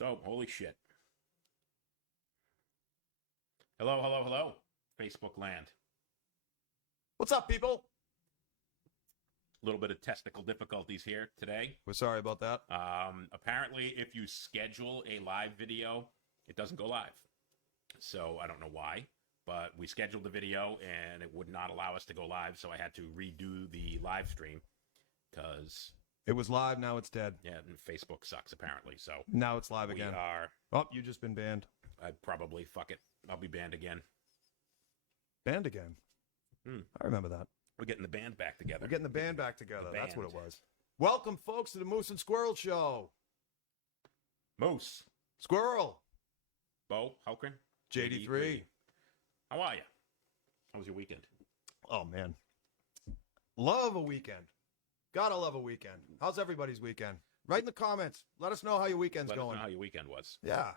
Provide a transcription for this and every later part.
So, holy shit. Hello, hello, hello, Facebook land. What's up, people? A little bit of technical difficulties here today. We're sorry about that. Apparently, if you schedule a live video, it doesn't go live. So, I don't know why, but we scheduled the video and it would not allow us to go live. So, I had to redo the live stream because It was live, now it's dead. yeah, and Facebook sucks apparently. So, Now it's live we again. are. Oh, you just been banned. I'd probably fuck it. I'll be banned again. Banned again. I remember that. We're getting the band back together. We're getting the band back together. The That's what it band. was. Welcome, folks, to the Moose and Squirrel Show. Moose, Squirrel. Bo, Hulkrin, JD3. How are you? How was your weekend? Oh, man. Love a weekend. Gotta love a weekend. How's everybody's weekend? Write in the comments. Let us know how your weekend's Let us going. know how your weekend was. Yeah.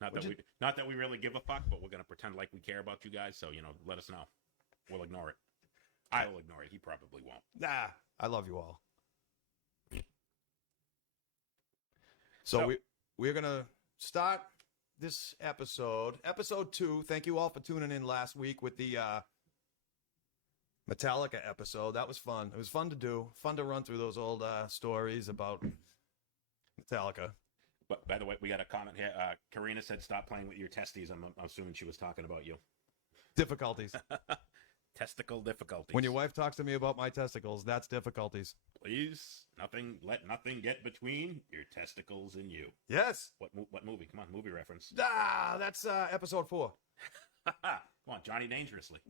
Not that we really give a fuck, but we're gonna pretend like we care about you guys. So let us know. We'll ignore it. I will ignore it. He probably won't. Nah. I love you all. So we're going to start this episode 2. Thank you all for tuning in last week with the Metallica episode. That was fun. It was fun to do. Fun to run through those old stories about Metallica. But by the way, we got a comment here. Karina said, "Stop playing with your testes." I'm assuming she was talking about you. Difficulties. Testicle difficulties. When your wife talks to me about my testicles, that's difficulties. Please, let nothing get between your testicles and you. Yes. What movie? Come on, movie reference. That's episode 4. Come on, Johnny Dangerously.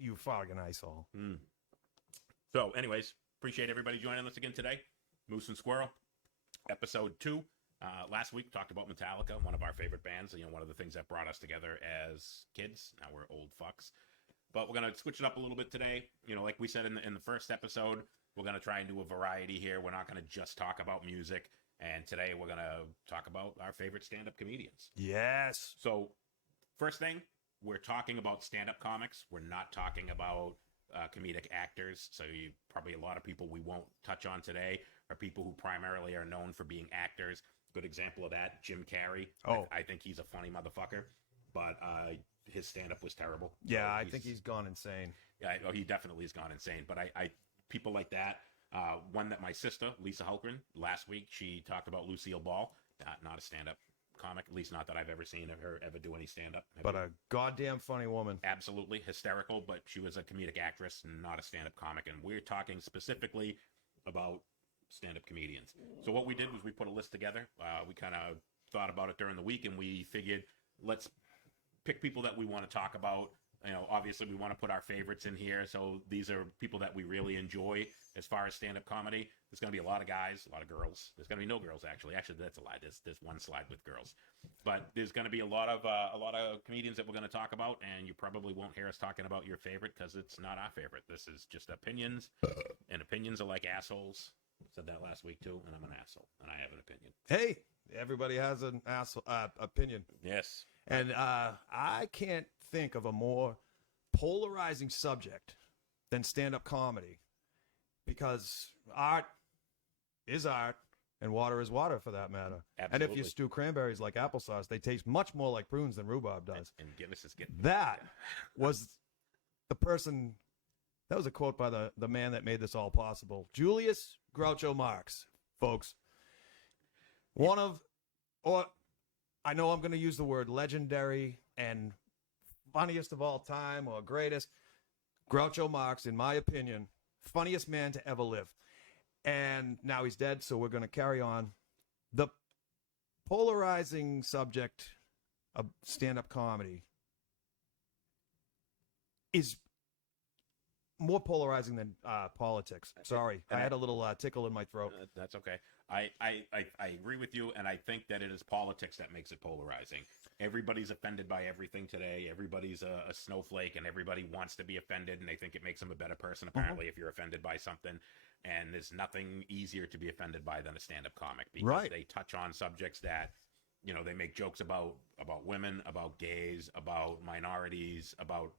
You fucking asshole. So, anyways, appreciate everybody joining us again today. Moose and Squirrel, episode 2. Last week, talked about Metallica, one of our favorite bands. One of the things that brought us together as kids. Now we're old fucks. But we're going to switch it up a little bit today. Like we said in the first episode, we're going to try and do a variety here. We're not going to just talk about music. And today we're going to talk about our favorite stand-up comedians. Yes. So, first thing, we're talking about stand-up comics. We're not talking about comedic actors. So probably a lot of people we won't touch on today are people who primarily are known for being actors. Good example of that, Jim Carrey. Oh. I think he's a funny motherfucker, but his stand-up was terrible. Yeah, So I think he's gone insane. Yeah, he definitely has gone insane. But I people like that. One that my sister, Lisa Hulkrin, last week, she talked about Lucille Ball. Not a stand-up comic, at least not that I've ever seen her ever do any stand-up. But a goddamn funny woman. Absolutely hysterical, but she was a comedic actress, not a stand-up comic. And we're talking specifically about stand-up comedians. So what we did was we put a list together. We kind of thought about it during the week, and we figured let's pick people that we want to talk about. Obviously we want to put our favorites in here. So these are people that we really enjoy as far as stand-up comedy. There's going to be a lot of guys, a lot of girls. There's going to be no girls, actually. Actually, that's a lie. There's one slide with girls. But there's going to be a lot of comedians that we're going to talk about, and you probably won't hear us talking about your favorite because it's not our favorite. This is just opinions, and opinions are like assholes. Said that last week too, and I'm an asshole, and I have an opinion. Hey, everybody has an asshole opinion. Yes. And I can't think of a more polarizing subject than stand-up comedy, because art is art and water is water, for that matter. Absolutely. And if you stew cranberries like applesauce, they taste much more like prunes than rhubarb does. And Guinness is getting That was the person, that was a quote by the man that made this all possible. Julius Groucho Marx, folks. I know I'm going to use the word legendary and funniest of all time or greatest. Groucho Marx, in my opinion, funniest man to ever live. And now he's dead, so we're going to carry on. The polarizing subject of stand-up comedy is more polarizing than politics. Sorry, I had a little tickle in my throat. That's okay. I agree with you, and I think that it is politics that makes it polarizing. Everybody's offended by everything today. Everybody's a snowflake, and everybody wants to be offended, and they think it makes them a better person, apparently, if you're offended by something. And there's nothing easier to be offended by than a stand-up comic, because they touch on subjects that, they make jokes about women, about gays, about minorities, about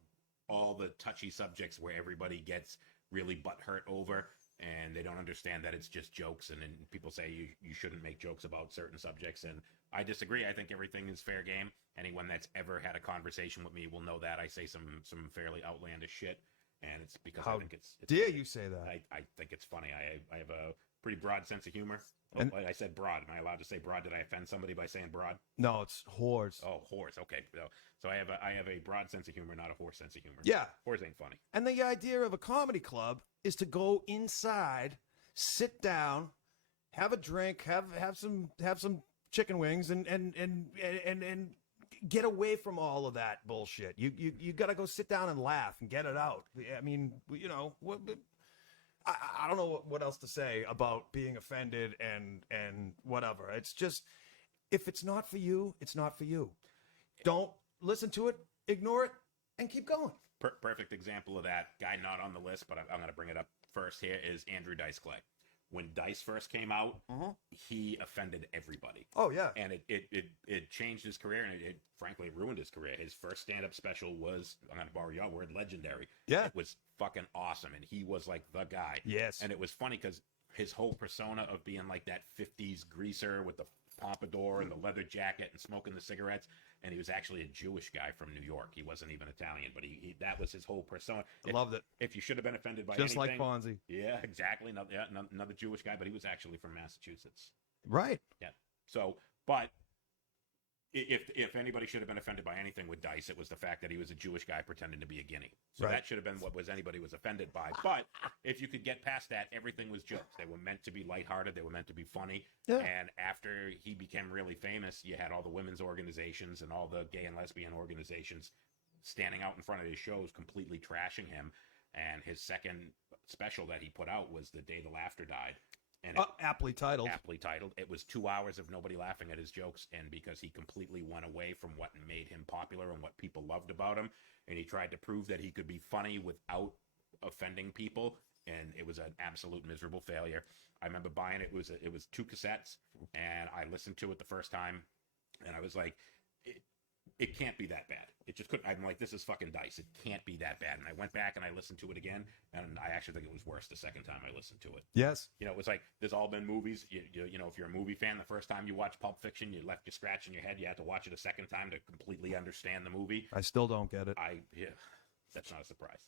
all the touchy subjects where everybody gets really butthurt over. and they don't understand that it's just jokes. And then people say you shouldn't make jokes about certain subjects, and I disagree. I think everything is fair game. Anyone that's ever had a conversation with me will know that I say some fairly outlandish shit, and it's because I think it's dare funny. you say that? I think it's funny. I have a pretty broad sense of humor. Oh, And- I said broad. Am I allowed to say broad? Did I offend somebody by saying broad? No, it's whores. Oh, horse. Okay. So I have a broad sense of humor, not a horse sense of humor. Yeah. Horse ain't funny. And the idea of a comedy club is to go inside, sit down, have a drink, have some chicken wings, and get away from all of that bullshit. You got to go sit down and laugh and get it out. I mean, I don't know what else to say about being offended and whatever. It's just, if it's not for you, it's not for you. Don't listen to it, ignore it, and keep going. Perfect example of that guy not on the list, but I'm going to bring it up first here is Andrew Dice Clay. When Dice first came out, he offended everybody. Oh yeah, and it changed his career, and it frankly ruined his career. His first stand-up special was, I'm going to borrow your word, legendary. Yeah. It was fucking awesome, and he was like the guy. Yes. And it was funny because his whole persona of being like that 50s greaser with the pompadour and the leather jacket and smoking the cigarettes, and he was actually a Jewish guy from New York. He wasn't even Italian, but he that was his whole persona. I loved it. If you should have been offended by Just anything, like Fonzie. yeah, exactly. Another Jewish guy, but he was actually from Massachusetts. Right. Yeah. So, but if anybody should have been offended by anything with Dice, it was the fact that he was a Jewish guy pretending to be a guinea. So Right. that should have been what anybody was offended by. But if you could get past that, everything was jokes. They were meant to be lighthearted. They were meant to be funny. Yeah. And after he became really famous, you had all the women's organizations and all the gay and lesbian organizations standing out in front of his shows, completely trashing him. And his second special that he put out was The Day the Laughter Died. And Aptly titled. It was 2 hours of nobody laughing at his jokes, and because he completely went away from what made him popular and what people loved about him, and he tried to prove that he could be funny without offending people, and it was an absolute miserable failure. I remember buying it. It was 2 cassettes, and I listened to it the first time, and I was like, it can't be that bad. It just couldn't. I'm like, this is fucking Dice. It can't be that bad. And I went back and I listened to it again, and I actually think it was worse the second time I listened to it. Yes. It was like, there's all been movies. You know, if you're a movie fan, the first time you watch Pulp Fiction, you left your scratch in your head. You had to watch it a second time to completely understand the movie. I still don't get it. Yeah, that's not a surprise.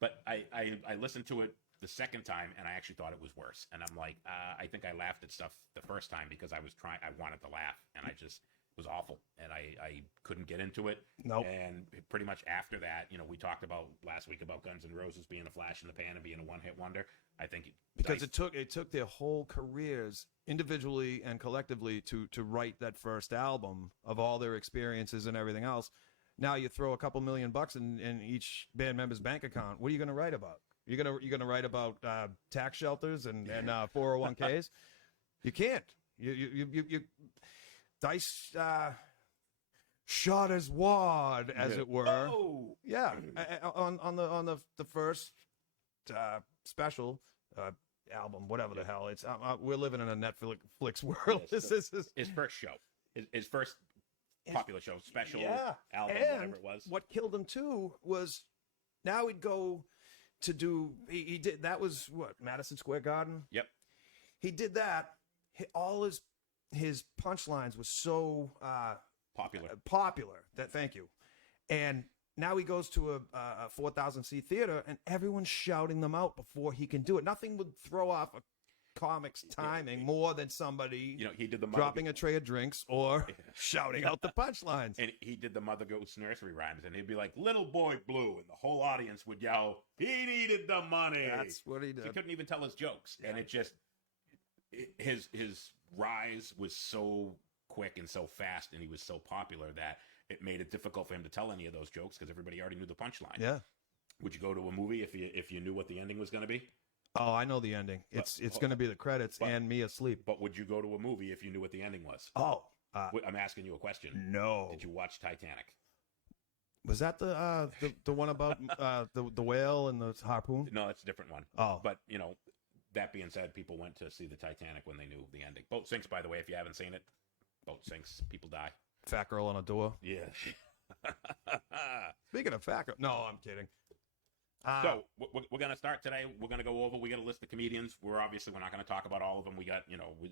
But I listened to it the second time, and I actually thought it was worse. And I'm like, I think I laughed at stuff the first time because I wanted to laugh, and it was awful, and I couldn't get into it. Nope. And pretty much after that, we talked about last week about Guns N' Roses being a flash in the pan and being a one-hit wonder. I think because it took their whole careers individually and collectively to write that first album of all their experiences and everything else. Now you throw a couple $1 million in each band member's bank account. What are you going to write about? You're gonna write about tax shelters and 401ks? You can't. You Dice shot his wad, as it were. Oh! Yeah, on the first special album, whatever the hell it's. We're living in a Netflix world. Yes, This is his first show, his first popular show, special album, and whatever it was. What killed him too was now he'd go to do. He did that was what, Madison Square Garden. Yep. He did that. All his punchlines was so popular that thank you, and now he goes to a 4,000 seat theater and everyone's shouting them out before he can do it. Nothing would throw off a comic's timing more than somebody he did the dropping a tray of drinks or shouting out the punchlines. And he did the Mother Goose nursery rhymes, and he'd be like, "Little boy blue," and the whole audience would yell, "He needed the money." That's what he did. So he couldn't even tell his jokes, and it just his rise was so quick and so fast, and he was so popular that it made it difficult for him to tell any of those jokes because everybody already knew the punchline. Yeah. Would you go to a movie if you knew what the ending was going to be? Oh, I know the ending. It's going to be the credits and me asleep. But would you go to a movie if you knew what the ending was? Oh, I'm asking you a question. No. Did you watch Titanic? Was that the one about the whale and the harpoon? No, it's a different one. Oh, But that being said, people went to see the Titanic when they knew the ending. Boat sinks, by the way. If you haven't seen it, boat sinks. People die. fat girl on a door. Yeah. Speaking of fat girl, no, I'm kidding. So we're going to start today. We're going to go over. We got a list of comedians. We're not going to talk about all of them. We got,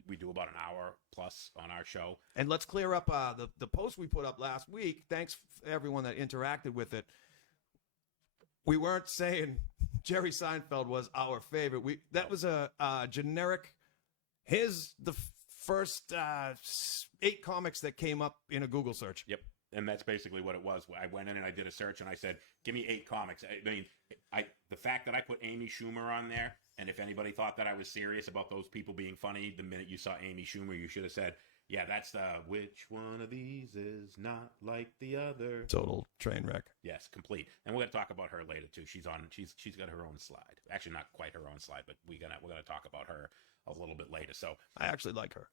we do about an hour plus on our show. And let's clear up the post we put up last week. Thanks for everyone that interacted with it. We weren't saying Jerry Seinfeld was our favorite. That was a generic. Here's the first 8 comics that came up in a Google search. Yep. And that's basically what it was. I went in and I did a search and I said, give me 8 comics. I mean, the fact that I put Amy Schumer on there, and if anybody thought that I was serious about those people being funny, the minute you saw Amy Schumer, you should have said, yeah, that's the which one of these is not like the other. Total train wreck. Yes, complete. And we're going to talk about her later too. She's got her own slide. Actually, not quite her own slide, but we're gonna talk about her a little bit later. So I actually like her.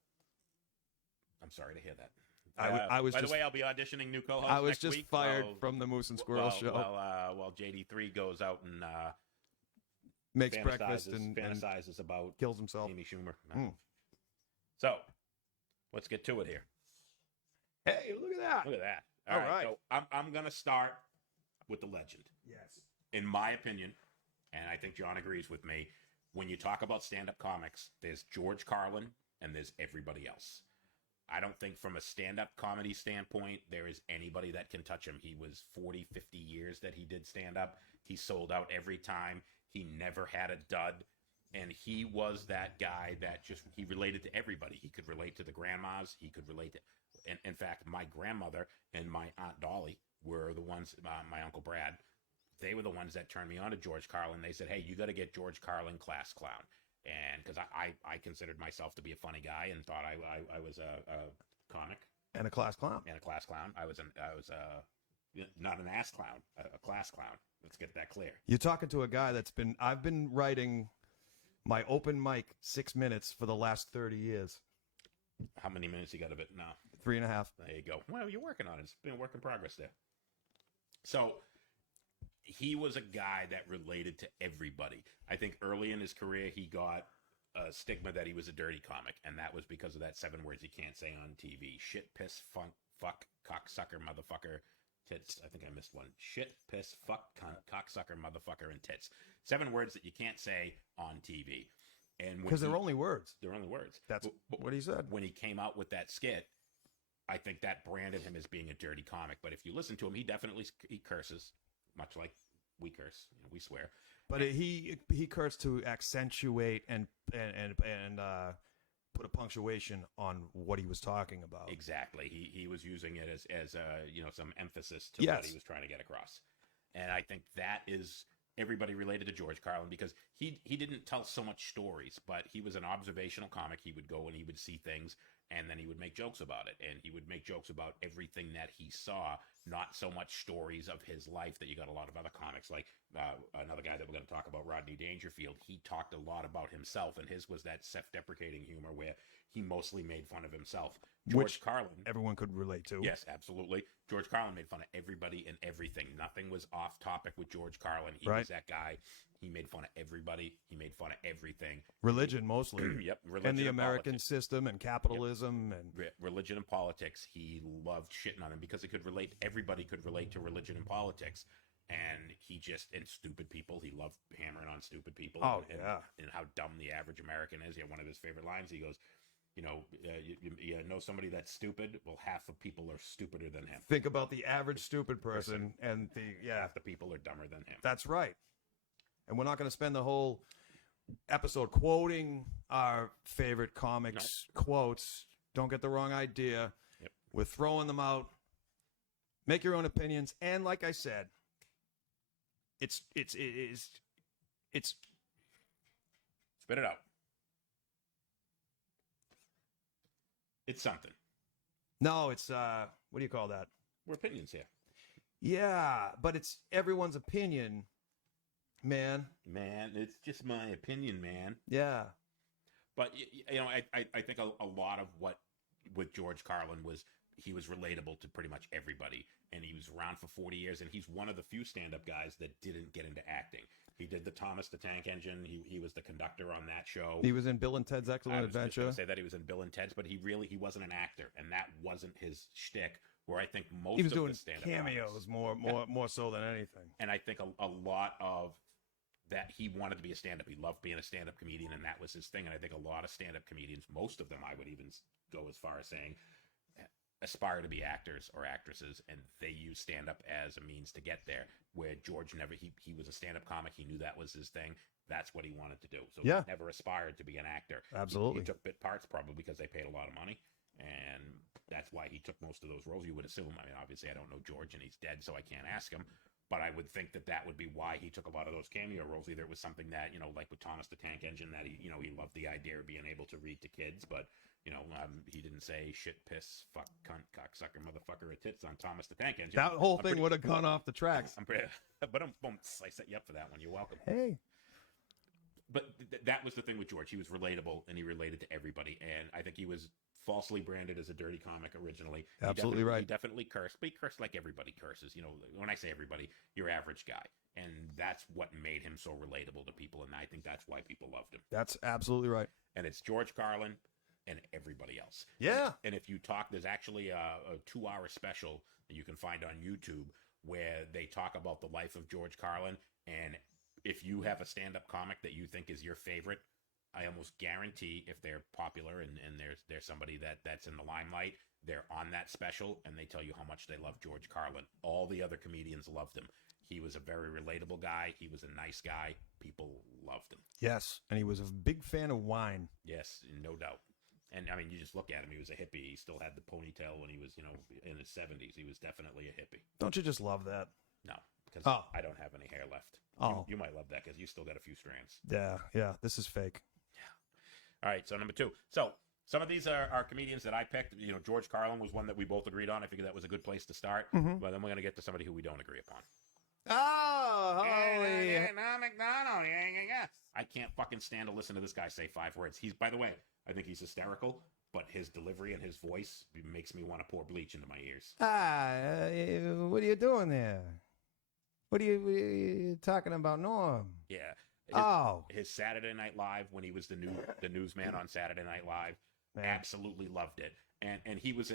I'm sorry to hear that. I was. By just, the way, I'll be auditioning new co-hosts. I was next just week fired from the Moose and Squirrel show. While JD3 goes out and makes breakfast and fantasizes about kills himself. Amy Schumer. No. So let's get to it here. Hey, look at that! Look at that! All right. So I'm gonna start with the legend. Yes. In my opinion, and I think John agrees with me, when you talk about stand-up comics, there's George Carlin and there's everybody else. I don't think from a stand-up comedy standpoint, there is anybody that can touch him. He was 40, 50 years that he did stand-up. He sold out every time. He never had a dud. And he was that guy that he related to everybody. He could relate to the grandmas. He could relate to, in fact, my grandmother and my Aunt Dolly were the ones, my Uncle Brad, they were the ones that turned me on to George Carlin. They said, hey, you got to get George Carlin Class Clown. And because I considered myself to be a funny guy and thought I was a comic and a class clown. I was not an ass clown, a class clown. Let's get that clear. You're talking to a guy I've been writing my open mic 6 minutes for the last 30 years. How many minutes you got of it now? 3.5. There you go. Well, you're working on it. It's been a work in progress there. So he was a guy that related to everybody. I think early in his career, he got a stigma that he was a dirty comic, and that was because of that 7 words you can't say on TV. Shit, piss, fuck, cocksucker, motherfucker, tits. I think I missed one. Shit, piss, fuck, cunt, cocksucker, motherfucker, and tits. 7 words that you can't say on TV. And because they're only words. They're only words. That's what he said. When he came out with that skit, I think that branded him as being a dirty comic. But if you listen to him, he curses, much like we curse, we swear. But he cursed to accentuate and put a punctuation on what he was talking about. Exactly. He was using it as some emphasis to what he was trying to get across. And I think that is everybody related to George Carlin because he didn't tell so much stories, but he was an observational comic. He would go and he would see things and then he would make jokes about it. And he would make jokes about everything that he saw, not so much stories of his life that you got a lot of other comics like another guy that we're going to talk about, Rodney Dangerfield. He talked a lot about himself, and his was that self-deprecating humor where he mostly made fun of himself. George Carlin, everyone could relate to. Yes, absolutely. George Carlin made fun of everybody and everything. Nothing was off topic with George Carlin. He was that guy. He made fun of everybody. He made fun of everything. Religion, mostly. Yep. Religion and the American system and capitalism. Yep. And religion and politics. He loved shitting on them because it could relate. Everybody could relate to religion and politics. And he just, and stupid people, he loved hammering on stupid people. Oh, and how dumb the average American is. He had one of his favorite lines. He goes, you know somebody that's stupid? Well, half the people are stupider than him. Think about the average stupid person and half the people are dumber than him. That's right. And we're not going to spend the whole episode quoting our favorite comics quotes. Don't get the wrong idea. Yep. We're throwing them out. Make your own opinions. And like I said, it's spit it out. It's something. No, it's what do you call that? We're opinions here. Yeah, but it's everyone's opinion, man. Man, it's just my opinion, man. Yeah. But I think a lot of what with George Carlin was he was relatable to pretty much everybody, and he was around for 40 years, and he's one of the few stand-up guys that didn't get into acting. He did the Thomas the Tank Engine. He was the conductor on that show. He was in Bill and Ted's Excellent Adventure. I was just going to say that he was in Bill and Ted's, but he wasn't an actor, and that wasn't his shtick. Where I think most he was of doing the stand-up cameos artists, more so than anything. And I think a lot of that he wanted to be a stand-up. He loved being a stand-up comedian, and that was his thing. And I think a lot of stand-up comedians, most of them, I would even go as far as saying, aspire to be actors or actresses, and they use stand-up as a means to get there. Where George never, he was a stand-up comic. He knew that was his thing. That's what he wanted to do. So he never aspired to be an actor. Absolutely. He took bit parts probably because they paid a lot of money, and that's why he took most of those roles. You would assume. I mean, obviously, I don't know George, and he's dead, so I can't ask him. But I would think that would be why he took a lot of those cameo roles. Either it was something that, like with Thomas the Tank Engine, that he loved the idea of being able to read to kids, but he didn't say shit, piss, fuck, cunt, cocksucker, motherfucker, or tits on Thomas the Tank Engine. That whole thing would have gone off the tracks. But I set you up for that one. You're welcome. Hey. But that was the thing with George. He was relatable, and he related to everybody. And I think he was falsely branded as a dirty comic originally. Absolutely right. He definitely cursed, but he cursed like everybody curses. When I say everybody, your average guy. And that's what made him so relatable to people, and I think that's why people loved him. That's absolutely right. And it's George Carlin and everybody else. Yeah. And if you talk, there's actually a 2-hour special that you can find on YouTube where they talk about the life of George Carlin. And if you have a stand-up comic that you think is your favorite, I almost guarantee if they're popular and there's somebody that's in the limelight, they're on that special and they tell you how much they love George Carlin. All the other comedians loved him. He was a very relatable guy. He was a nice guy. People loved him. Yes, and he was a big fan of wine. Yes, no doubt. And, I mean, you just look at him. He was a hippie. He still had the ponytail when he was, in his 70s. He was definitely a hippie. Don't you just love that? No, because Oh. I don't have any hair left. Oh. You might love that because you still got a few strands. Yeah. This is fake. All right, so number 2. So some of these are comedians that I picked. George Carlin was one that we both agreed on. I figured that was a good place to start. Mm-hmm. But then we're going to get to somebody who we don't agree upon. Oh, holy. McDonald. Yeah. I can't fucking stand to listen to this guy say 5 words. By the way, I think he's hysterical, but his delivery and his voice makes me want to pour bleach into my ears. What are you doing there? What are you talking about, Norm? Yeah. His Saturday Night Live, when he was the newsman on Saturday Night Live, absolutely loved it. And he was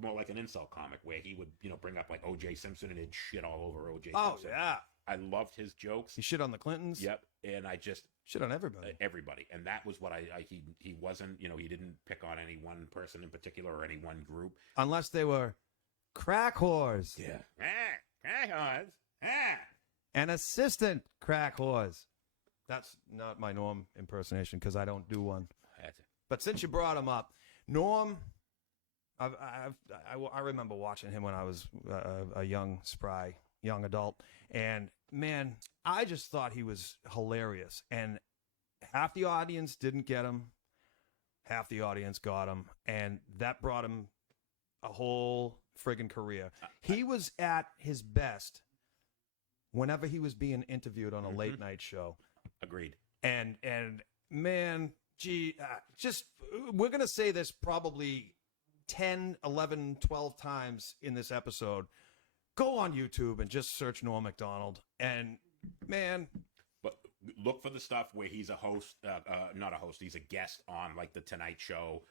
more like an insult comic where he would bring up like O.J. Simpson and he'd shit all over O.J. Simpson. Yeah. I loved his jokes. He shit on the Clintons. Yep. And I just shit on everybody. Everybody. And that was what he wasn't, he didn't pick on any one person in particular or any one group. Unless they were crack whores. Yeah. Crack whores. An assistant crack whores. That's not my Norm impersonation because I don't do one. That's it. But since you brought him up, Norm, I remember watching him when I was a young, spry, young adult. And, man, I just thought he was hilarious. And half the audience didn't get him. Half the audience got him. And that brought him a whole friggin' career. He was at his best whenever he was being interviewed on a late night show. Agreed. And man, we're going to say this probably 10, 11, 12 times in this episode. Go on YouTube and just search Norm Macdonald. And, man. But look for the stuff where he's a host, not a host, he's a guest on, like, The Tonight Show,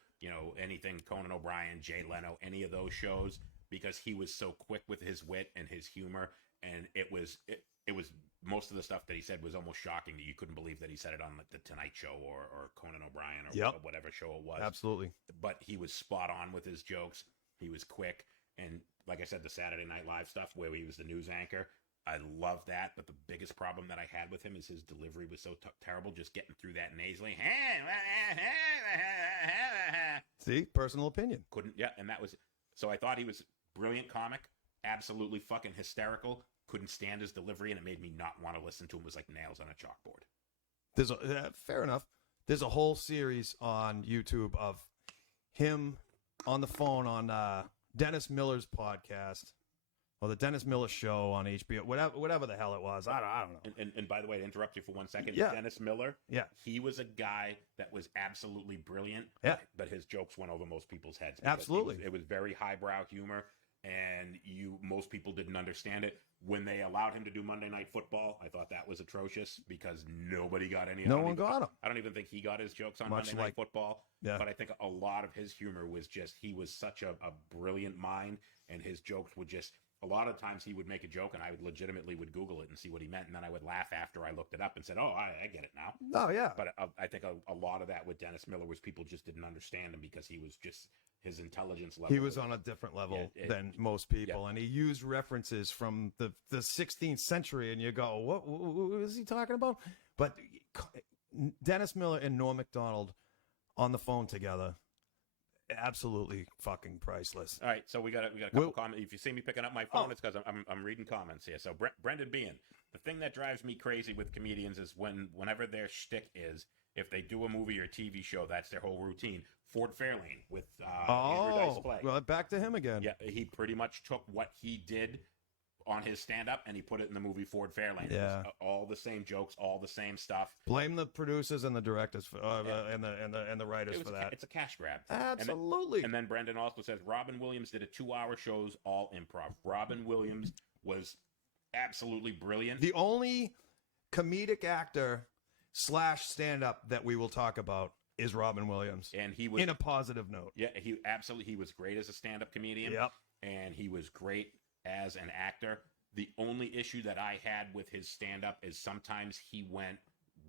anything Conan O'Brien, Jay Leno, any of those shows, because he was so quick with his wit and his humor. And it was most of the stuff that he said was almost shocking that you couldn't believe that he said it on like The Tonight Show or Conan O'Brien or whatever show it was. Absolutely. But he was spot on with his jokes. He was quick. And like I said, the Saturday Night Live stuff where he was the news anchor, I love that. But the biggest problem that I had with him is his delivery was so terrible, just getting through that nasally. See, personal opinion. And that was, so I thought he was brilliant comic, absolutely fucking hysterical. Couldn't stand his delivery, and it made me not want to listen to him. It was like nails on a chalkboard. Fair enough. There's a whole series on YouTube of him on the phone on Dennis Miller's podcast or the Dennis Miller Show on HBO, whatever the hell it was. I don't know. And by the way, to interrupt you for 1 second, Yeah. Dennis Miller, he was a guy that was absolutely brilliant. Yeah. But his jokes went over most people's heads. Absolutely. It was very highbrow humor, and most people didn't understand it. When they allowed him to do Monday Night Football, I thought that was atrocious because nobody got any. No one got him. I don't even think he got his jokes on Much Monday Night Football. Yeah. But I think a lot of his humor was just he was such a brilliant mind, and his jokes were just a lot of times he would make a joke and I would legitimately would Google it and see what he meant. And then I would laugh after I looked it up and said, oh, I get it now. Oh, yeah. But I think a lot of that with Dennis Miller was people just didn't understand him because he was just, his intelligence level. He was on a different level than most people. And he used references from the 16th century. And you go, what is he talking about? But Dennis Miller and Norm Macdonald on the phone together, absolutely fucking priceless. All right, so we got a couple comments. If you see me picking up my phone, it's because I'm reading comments here. So Brendan Bean, the thing that drives me crazy with comedians is whenever their shtick is, if they do a movie or TV show, that's their whole routine. Ford Fairlane with Andrew Dice Clay. Well, back to him again. Yeah, he pretty much took what he did on his stand-up and he put it in the movie Ford Fairlane. Yeah, it was all the same jokes, all the same stuff. Blame the producers and the directors for, and the writers for that. It's a cash grab. Absolutely. And then Brendan also says Robin Williams did a 2-hour shows all improv. Robin Williams was absolutely brilliant. The only comedic actor / stand-up that we will talk about is Robin Williams, and he was in a positive note. Yeah, he was great as a stand-up comedian. Yep. And he was great as an actor. The only issue that I had with his stand-up is sometimes he went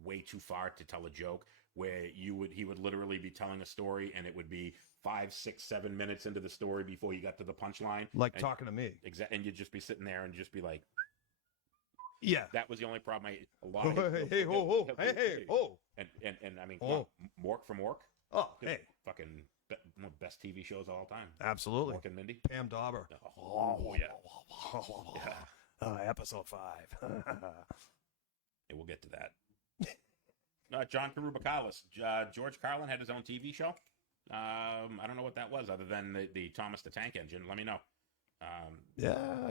way too far to tell a joke, where he would literally be telling a story and it would be 5, 6, 7 minutes into the story before you got to the punchline. Like talking to me. Exactly. And you'd just be sitting there and just be like, yeah. That was the only problem. Hey, ho. And I mean, Mork from Mork. Oh, hey. Fucking one of the best TV shows of all time. Absolutely. Mork and Mindy. Pam Dauber. Oh, yeah. Episode 5. We'll get to that. John Karuba-Kallis. George Carlin had his own TV show. I don't know what that was other than the Thomas the Tank Engine. Let me know.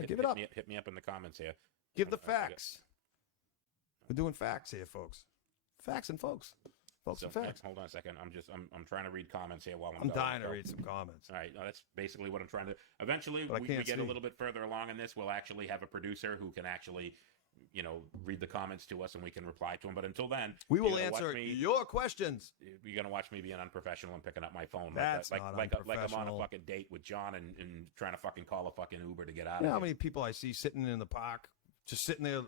Give it up. Hit me up in the comments here. Give the facts. We're doing facts here, folks. Facts and folks. Folks and facts. Hold on a second. I'm trying to read comments here while I'm dying to read some comments. All right. That's basically what I'm trying to. Eventually, we get a little bit further along in this. We'll actually have a producer who can actually, read the comments to us and we can reply to them. But until then, we will answer your questions. You're gonna watch me being unprofessional and picking up my phone. That's like I'm on a fucking date with John and trying to fucking call a fucking Uber to get out. You know how many people I see sitting in the park, just sitting there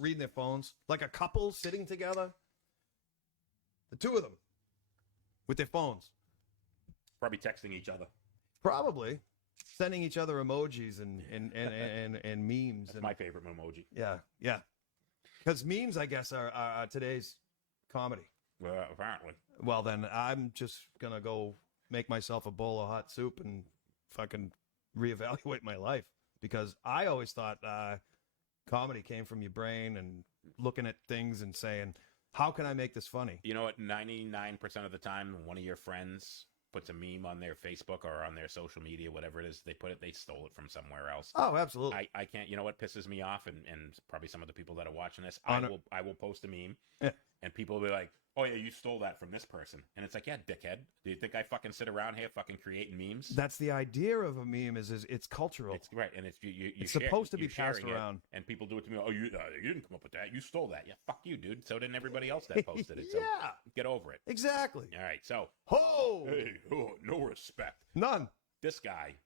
reading their phones, like a couple sitting together. The two of them with their phones. Probably texting each other. Probably. Sending each other emojis and memes. That's my favorite emoji. Yeah. Because memes, I guess, are today's comedy. Apparently. Well, then I'm just going to go make myself a bowl of hot soup and fucking reevaluate my life. Because I always thought comedy came from your brain and looking at things and saying, how can I make this funny? You know what? 99% of the time, when one of your friends puts a meme on their Facebook or on their social media, whatever it is, they stole it from somewhere else. Oh, absolutely. I can't. You know what pisses me off, and probably some of the people that are watching this, I will post a meme, and people will be like, "Oh yeah, you stole that from this person," and it's like, "Yeah, dickhead. Do you think I fucking sit around here fucking creating memes?" That's the idea of a meme is it's cultural. It's right, and it's it's supposed to be passed around, and people do it to me. Oh, you didn't come up with that. You stole that. Yeah, fuck you, dude. So didn't everybody else that posted it. So yeah, get over it. Exactly. All right. So no respect. None. This guy.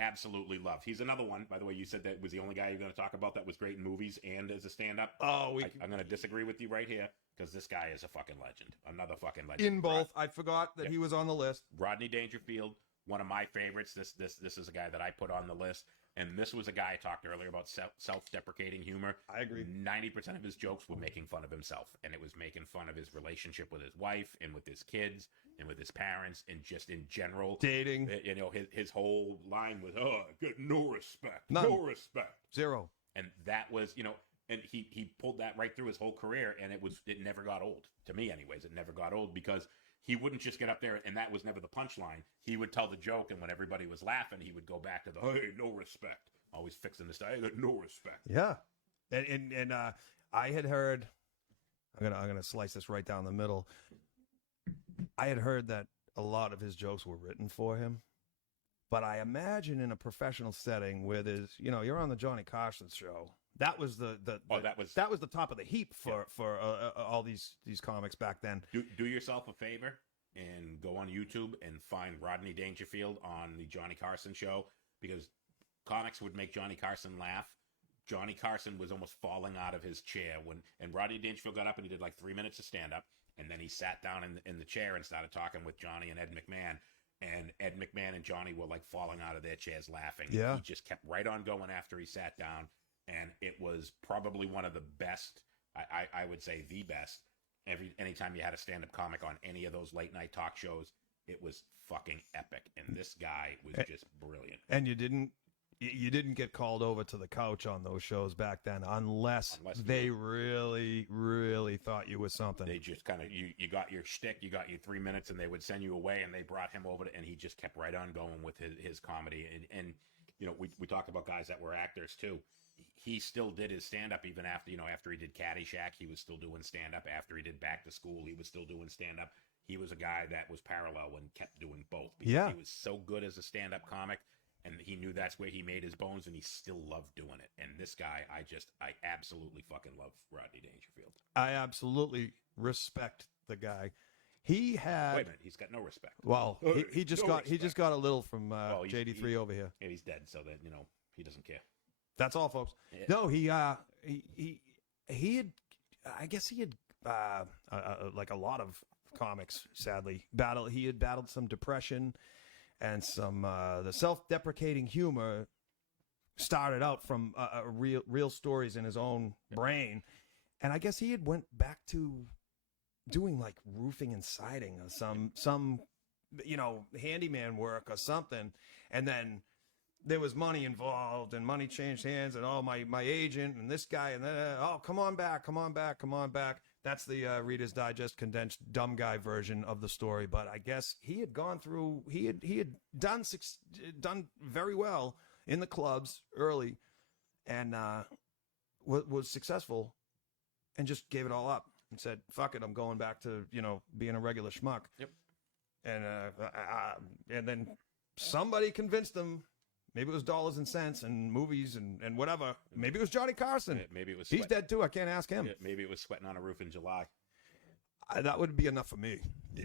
Absolutely loved. He's another one, by the way. You said that was the only guy you're going to talk about that was great in movies and as a stand-up. Oh, I'm going to disagree with you right here because this guy is a fucking legend. Another fucking legend. In both, I forgot that he was on the list. Rodney Dangerfield, one of my favorites. This is a guy that I put on the list, and this was a guy I talked earlier about self-deprecating humor. I agree. 90% of his jokes were making fun of himself, and it was making fun of his relationship with his wife and with his kids and with his parents and just in general. Dating. His whole line was, "Oh, I got no respect. None. No respect. Zero." And that was, and he pulled that right through his whole career, and it never got old. To me, anyways, it never got old because he wouldn't just get up there, and that was never the punchline. He would tell the joke, and when everybody was laughing, he would go back to the, "Hey, no respect." Always fixing the style. I got no respect. Yeah. And I had heard, I'm gonna slice this right down the middle. I had heard that a lot of his jokes were written for him, but I imagine in a professional setting where there's, you're on the Johnny Carson show. That was that was the top of the heap for all these comics back then. Do yourself a favor and go on YouTube and find Rodney Dangerfield on the Johnny Carson show, because comics would make Johnny Carson laugh, Johnny Carson was almost falling out of his chair and Rodney Dangerfield got up and he did like 3 minutes of stand up, and then he sat down in the chair and started talking with Johnny and Ed McMahon. And Ed McMahon and Johnny were like falling out of their chairs laughing. Yeah. He just kept right on going after he sat down. And it was probably one of the best, I would say the best. Anytime you had a stand-up comic on any of those late night talk shows, it was fucking epic. And this guy was just brilliant. And you didn't get called over to the couch on those shows back then unless they really, really thought you was something. They just kind of, you got your shtick, you got your 3 minutes, and they would send you away, and they brought him over, and he just kept right on going with his comedy. And you know, we talked about guys that were actors, too. He still did his stand-up even after, after he did Caddyshack, he was still doing stand-up. After he did Back to School, he was still doing stand-up. He was a guy that was parallel and kept doing both. Because he was so good as a stand-up comic. And he knew that's where he made his bones, and he still loved doing it. And this guy, I absolutely fucking love Rodney Dangerfield. I absolutely respect the guy. He had. Wait a minute, he's got no respect. Well, he just got a little from JD3 over here. Yeah, he's dead, so that he doesn't care. That's all, folks. Yeah. No, he had. I guess he had like a lot of comics. Sadly, he had battled some depression. And some the self-deprecating humor started out from real stories in his own brain, and I guess he had went back to doing like roofing and siding or some handyman work or something, and then there was money involved, and money changed hands, and my agent and this guy, and then come on back. That's the Reader's Digest condensed dumb guy version of the story. But I guess he had gone through. He had done very well in the clubs early, and was successful, and just gave it all up and said, "Fuck it, I'm going back to being a regular schmuck." Yep. And then somebody convinced him. Maybe it was dollars and cents and movies and whatever. Maybe it was Johnny Carson. Yeah, maybe it was. He's dead too. I can't ask him. Yeah, maybe it was Sweating on a Roof in July. That would be enough for me. Yeah,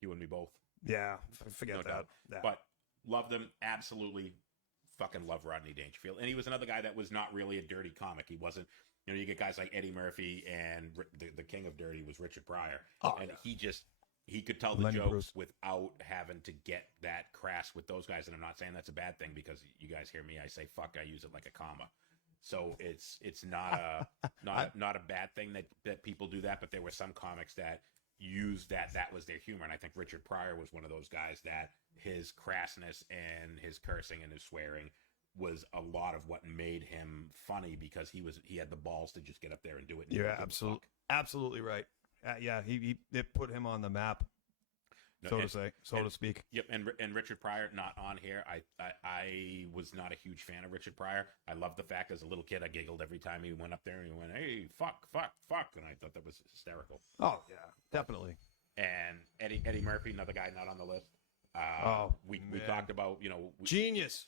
you and me both. Yeah, forget that. But loved him. Absolutely fucking love Rodney Dangerfield. And he was another guy that was not really a dirty comic. He wasn't, you get guys like Eddie Murphy, and the king of dirty was Richard Pryor. Oh, and he could tell the jokes without having to get that crass with those guys. And I'm not saying that's a bad thing, because you guys hear me, I say fuck, I use it like a comma. So it's not a bad thing that people do that, but there were some comics that used that was their humor. And I think Richard Pryor was one of those guys that his crassness and his cursing and his swearing was a lot of what made him funny, because he had the balls to just get up there and do it. And you're absolutely right. It put him on the map, to speak. Yep, and Richard Pryor not on here. I was not a huge fan of Richard Pryor. I loved the fact, as a little kid, I giggled every time he went up there and he went, "Hey, fuck," and I thought that was hysterical. Oh yeah, definitely. And Eddie Murphy, another guy not on the list. We talked about genius.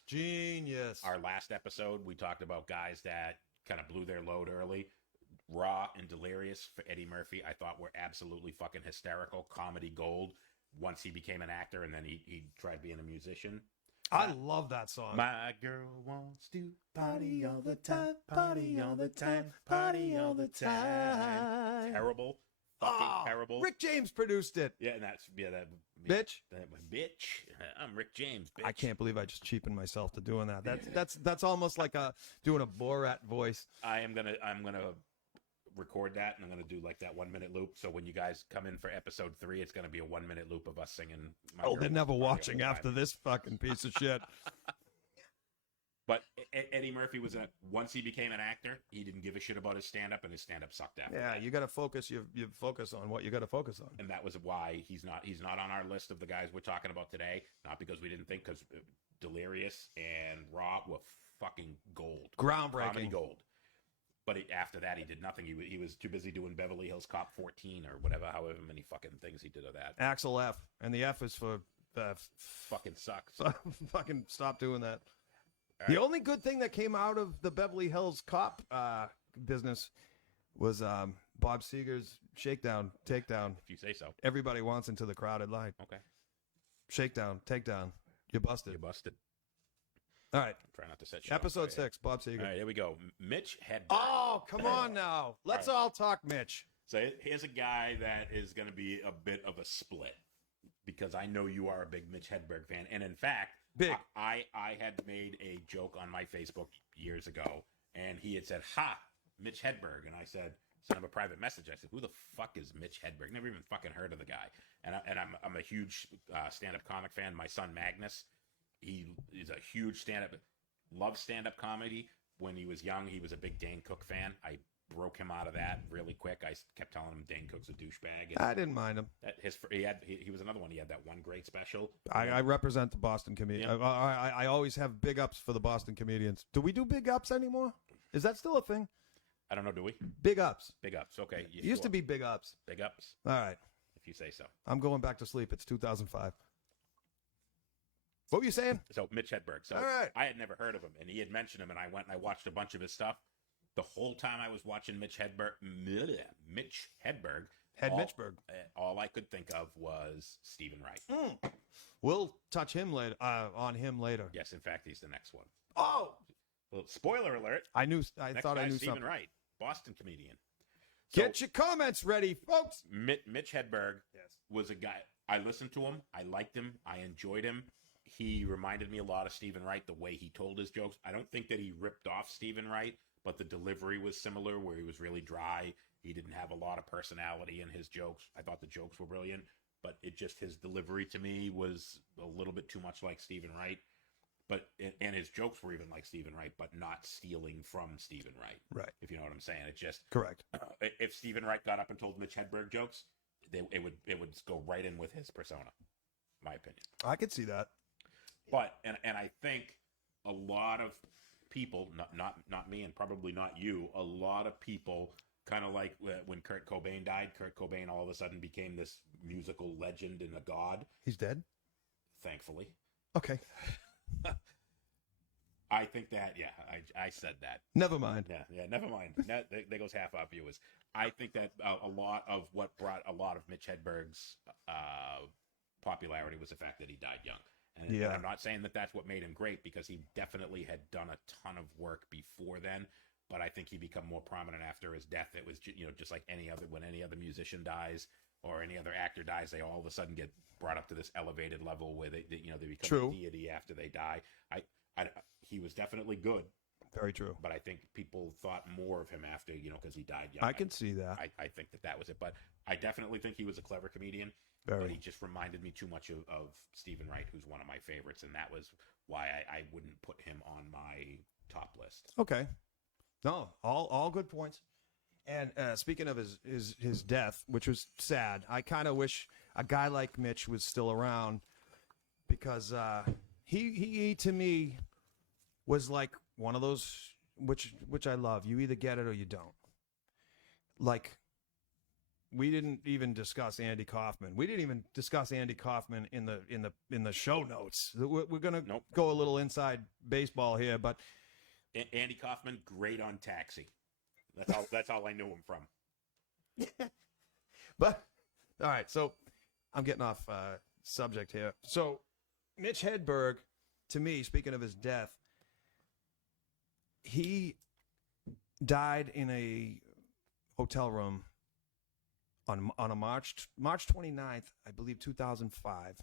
Our last episode, we talked about guys that kind of blew their load early. Raw and Delirious for Eddie Murphy, I thought were absolutely fucking hysterical, comedy gold. Once he became an actor, and then he tried being a musician. I love that song. My girl wants to party all the time, party all the time, party all the time. Terrible. Fucking terrible. Rick James produced it. Yeah, and that bitch. Bitch. I'm Rick James, bitch. I can't believe I just cheapened myself to doing that. That's almost like doing a Borat voice. I'm gonna record that, and I'm gonna do like that 1 minute loop. So when you guys come in for episode 3, it's gonna be a 1 minute loop of us singing. They're never watching after this fucking piece of shit. But Eddie Murphy once he became an actor, he didn't give a shit about his stand-up, and his stand-up sucked after that. You got to focus. You focus on what you got to focus on. And that was why he's not on our list of the guys we're talking about today. Not because we didn't think, because Delirious and Raw were fucking gold. Groundbreaking. Comedy gold. But after that, he did nothing. He was too busy doing Beverly Hills Cop 14 or whatever, however many fucking things he did of that. Axel F. And the F is for... fucking sucks. Fucking stop doing that. All the right. only good thing that came out of the Beverly Hills Cop business was Bob Seger's Shakedown, Takedown. If you say so. Everybody wants into the crowded line. Okay. Shakedown, Takedown. You're busted. You're busted. All right. Try not to set shit on Episode fire. 6, Bob Seger. All right, here we go. Mitch Hedberg. Oh, come on now. Let's all talk Mitch. So here's a guy that is going to be a bit of a split because I know you are a big Mitch Hedberg fan. And in fact, Big. I had made a joke on my Facebook years ago, and he had said, "Ha, Mitch Hedberg." And I said, sent him a private message. I said, "Who the fuck is Mitch Hedberg?" Never even fucking heard of the guy. And I'm a huge stand-up comic fan. My son Magnus, he is a huge stand-up, loves stand-up comedy. When he was young, he was a big Dane Cook fan. I broke him out of that really quick. I kept telling him Dane Cook's a douchebag. I didn't mind him. He was another one. He had that one great special. I represent the Boston comedian. Yeah. I always have big ups for the Boston comedians. Do we do big ups anymore? Is that still a thing? I don't know. Do we? Big ups. Big ups. Okay. It used to be big ups. big ups. All right. If you say so. I'm going back to sleep. It's 2005. What were you saying? So Mitch Hedberg. So All right. I had never heard of him, and he had mentioned him, and I went and I watched a bunch of his stuff. The whole time I was watching Mitch Hedberg, all I could think of was Stephen Wright. We'll touch him later. On him later. Yes, in fact, he's the next one. Oh, Well, spoiler alert. I Next thought I guy's knew Stephen something. Wright, Boston comedian. So, Get your comments ready, folks. Mitch Hedberg Yes. was a guy. I listened to him. I liked him. I enjoyed him. He reminded me a lot of Stephen Wright, the way he told his jokes. I don't think that he ripped off Stephen Wright, but the delivery was similar, where he was really dry. He didn't have a lot of personality in his jokes. I thought the jokes were brilliant, but his delivery to me was a little bit too much like Stephen Wright. And his jokes were even like Stephen Wright, but not stealing from Stephen Wright. Right. If you know what I'm saying. It just Correct. if Stephen Wright got up and told Mitch Hedberg jokes, it would go right in with his persona. My opinion. I could see that. But and I think a lot of people, not me, and probably not you, a lot of people kind of like when Kurt Cobain died. Kurt Cobain all of a sudden became this musical legend and a god. He's dead? Thankfully. Okay. I think that, I said that. Never mind. Yeah, never mind. There goes half our viewers. I think that a lot of what brought a lot of Mitch Hedberg's popularity was the fact that he died young. And I'm not saying that that's what made him great, because he definitely had done a ton of work before then. But I think he became more prominent after his death. It was, just like when any other musician dies or any other actor dies, they all of a sudden get brought up to this elevated level where they become True. a deity after they die. He was definitely good, Very true. but I think people thought more of him after, because he died young. I can see that. I think that was it. But I definitely think he was a clever comedian. Very. But he just reminded me too much of Stephen Wright, who's one of my favorites, and that was why I wouldn't put him on my top list. Okay. No, all good points. And speaking of his death, which was sad, I kind of wish a guy like Mitch was still around, because he to me was like one of those which I love. You either get it or you don't. Like, we didn't even discuss Andy Kaufman. We didn't even discuss Andy Kaufman in the show notes. We're gonna go a little inside baseball here, but Andy Kaufman, great on Taxi. That's all I knew him from. But all right, so I'm getting off subject here. So Mitch Hedberg, to me, speaking of his death, he died in a hotel room on a March 29th, I believe, 2005.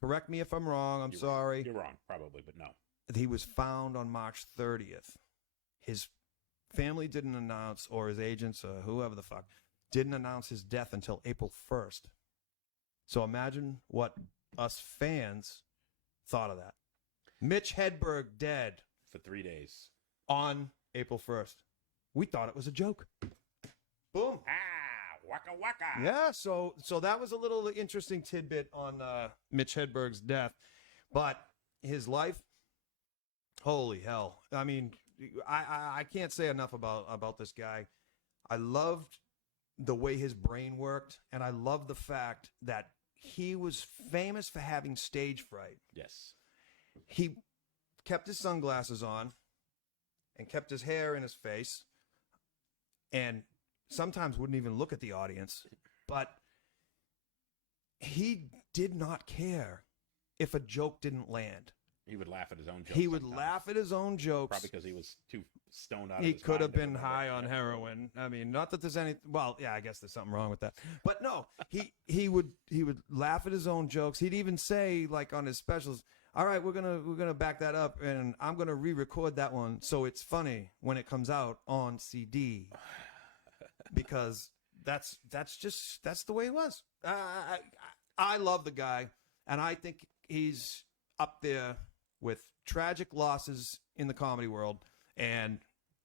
Correct me if I'm wrong. I'm sorry. You're wrong, probably, but no. He was found on March 30th. His family didn't announce, or his agents, or whoever the fuck, didn't announce his death until April 1st. So imagine what us fans thought of that. Mitch Hedberg dead For 3 days. on April 1st. We thought it was a joke. Boom. Waka waka. Yeah, so that was a little interesting tidbit on Mitch Hedberg's death. But his life, holy hell. I mean, I can't say enough about this guy. I loved the way his brain worked, and I love the fact that he was famous for having stage fright. Yes. He kept his sunglasses on and kept his hair in his face, and sometimes wouldn't even look at the audience, but he did not care if a joke didn't land. He would laugh at his own jokes. He would sometimes. laugh at his own jokes. Probably because he was too stoned out. He of his could have mind to been remember. high on heroin. I mean, not that there's any. Well, yeah, I guess there's something wrong with that. But no, he would laugh at his own jokes. He'd even say, like on his specials, "All right, we're gonna back that up, and I'm gonna re-record that one so it's funny when it comes out on CD," because that's the way it was. I love the guy, and I think he's up there with tragic losses in the comedy world and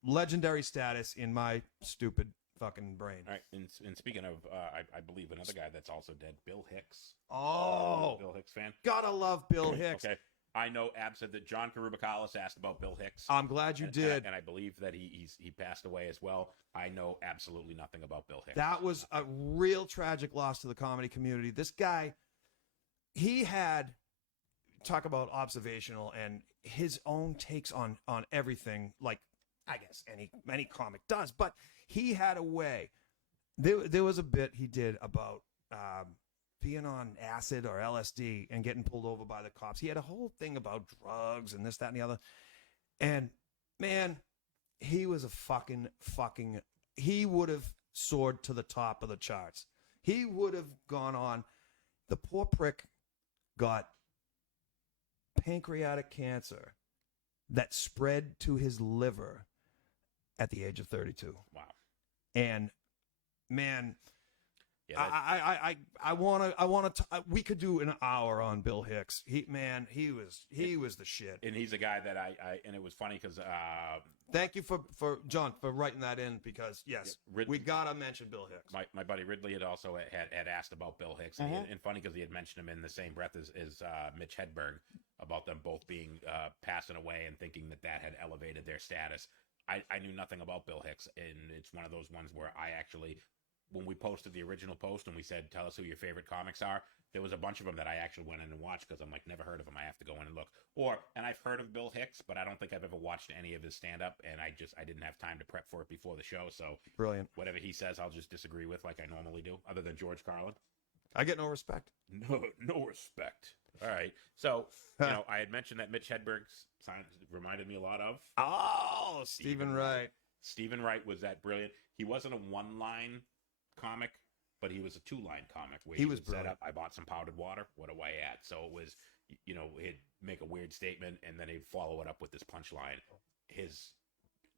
legendary status in my stupid fucking brain. All right, and speaking of, I believe another guy that's also dead, Bill Hicks. Oh, Bill Hicks fan. gotta love Bill Hicks. Okay, I know Ab said that John Karubacalis asked about Bill Hicks. I'm glad you did. And I believe that he passed away as well. I know absolutely nothing about Bill Hicks. That was a real tragic loss to the comedy community. This guy, he had, talk about observational and his own takes on everything, like I guess any comic does, but he had a way. There was a bit he did about being on acid or LSD and getting pulled over by the cops. He had a whole thing about drugs and this, that, and the other. And man, he was a fucking, he would have soared to the top of the charts. He would have gone on. The poor prick got pancreatic cancer that spread to his liver at the age of 32. Wow. And man, Yeah, I want to. We could do an hour on Bill Hicks. He was the shit. and he's a guy that I and it was funny because Thank you for John for writing that in, because yes, we gotta mention Bill Hicks. my buddy Ridley had also had asked about Bill Hicks, and, and funny because he had mentioned him in the same breath as Mitch Hedberg, about them both being passing away and thinking that had elevated their status. I knew nothing about Bill Hicks, and it's one of those ones where I actually, when we posted the original post and we said, tell us who your favorite comics are, there was a bunch of them that I actually went in and watched because I'm like, never heard of him. I have to go in and look. And I've heard of Bill Hicks, but I don't think I've ever watched any of his stand-up, and I didn't have time to prep for it before the show. So Brilliant. whatever he says, I'll just disagree with like I normally do, other than George Carlin. I get no respect. No respect. All right. So, I had mentioned that Mitch Hedberg's sign reminded me a lot of. Oh, Stephen Wright. Stephen Wright was that brilliant. He wasn't a one-line comic, but he was a two-line comic where He was would set brilliant. up, I bought some powdered water, what do I add? So it was, he'd make a weird statement and then he'd follow it up with this punchline. His